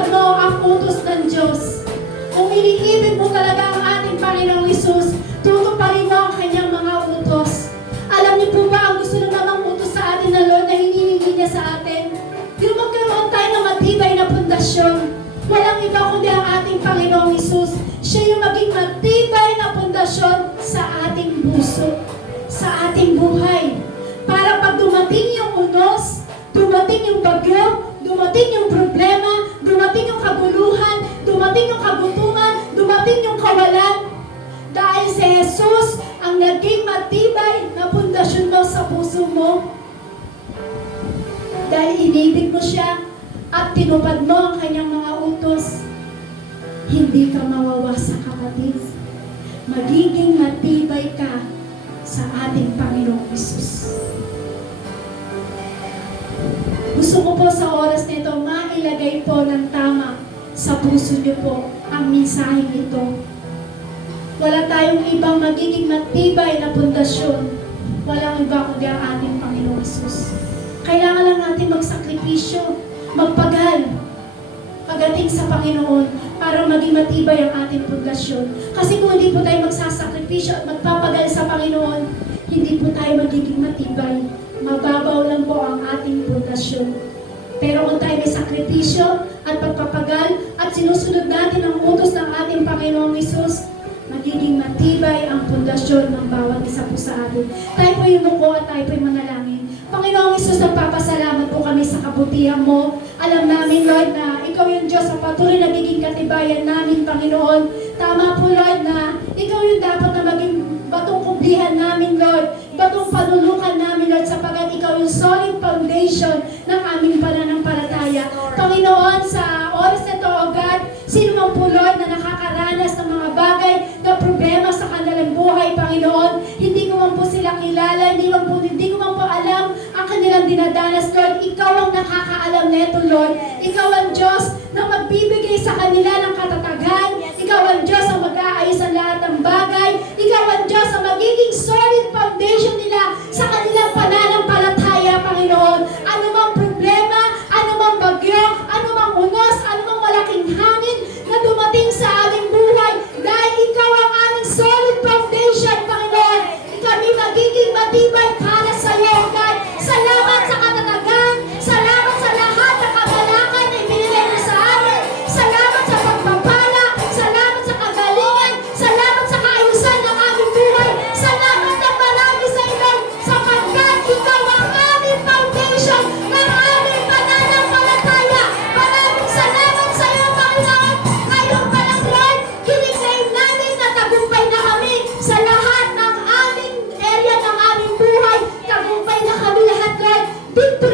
tinupad mo ang utos ng Diyos. Kung iniibig mo talaga ang ating Panginoong Hesus, tutuparin mo ang kanyang mga utos. Alam niyo po ba ang gusto na namang utos sa atin na Lord na hinihingi niya sa atin? Yung magkaroon tayo ng matibay na pundasyon. Walang iba kundi ang ating Panginoong Hesus. Siya yung maging matibay na pundasyon sa ating puso, sa ating buhay. Para pag dumating yung unos, dumating yung bagyo, dumating yung problema, dumating yung kaguluhan, dumating yung kagutuman, dumating yung kawalan, dahil si Jesus ang naging matibay na pundasyon mo sa puso mo. Dahil inibig mo siya at tinupad mo ang kanyang mga utos, hindi ka mawawasak, kapatid. Magiging matibay ka sa ating Panginoong Hesus. Gusto ko po sa oras nito mailagay po ng tama sa puso niyo po ang mensaheng ito. Wala tayong ibang magiging matibay na pundasyon. Walang iba kundi ang ating Panginoong Hesus. Kailangan lang natin magsakripisyo, magpagal pagdating sa Panginoon para maging matibay ang ating pundasyon. Kasi kung hindi po tayo magsasakripisyo at magpapagal sa Panginoon, hindi po tayo magiging matibay. Mababaw lang po ang ating pundasyon. Pero kung tayo may sakripisyo at pagpapagal at sinusunod natin ang utos ng ating Panginoong Hesus, magiging matibay ang pundasyon ng bawat isa po sa atin. Tayo po yung muko at tayo po yung manalangin. Panginoong Hesus, nagpapasalamat po kami sa kabutihan mo. Alam namin, Lord, na ikaw yung Diyos sa patuloy na nagiging katibayan namin, Panginoon. Tama po, Lord, na ikaw yung dapat na maging batong kublihan namin, Lord. Batong panulukan namin, Lord, sapagat ikaw yung solid foundation ng aming pananampalataya. Panginoon, sa oras na ito, O God, sino man po, Lord, na nakakaranas ng mga bagay na problema sa kanilang buhay, Panginoon, hindi ko man po sila kilala, hindi ko man po alam ang kanilang dinadanas, Lord. Ikaw ang nakakaalam neto, Lord. Ikaw ang Diyos na magbibigay sa kanila ng katatagan. Ikaw ang Diyos ang mag-aayos ang lahat ng bagay. Ikaw ang Diyos ang magiging solid foundation nila sa kanilang pananampalataya, Panginoon. Ano mang problema, ano mang bagyo, ano mang unos, ano mang malaking hangin na dumating sa aming buhay, dahil ikaw ang aming solid foundation, Panginoon. Kami magiging matibay para sa iyo, God. Salamat sa katatagan. Salamat sa lahat ng kagalakan na ibinigay mo sa amin. Salamat sa pagpapala. Salamat sa kagalingan. Salamat sa kaayusan ng aming buhay. Salamat ng marami sa iyo, sapagkat ikaw ang aming foundation ng aming pananampalataya. Maraming salamat sa iyo, Panginoon. Ngayon pa lang, Lord, kiniklaim namin na tagumpay na kami sa lahat ng aming area ng aming buhay. Tagumpay na kami lahat, Lord. Victory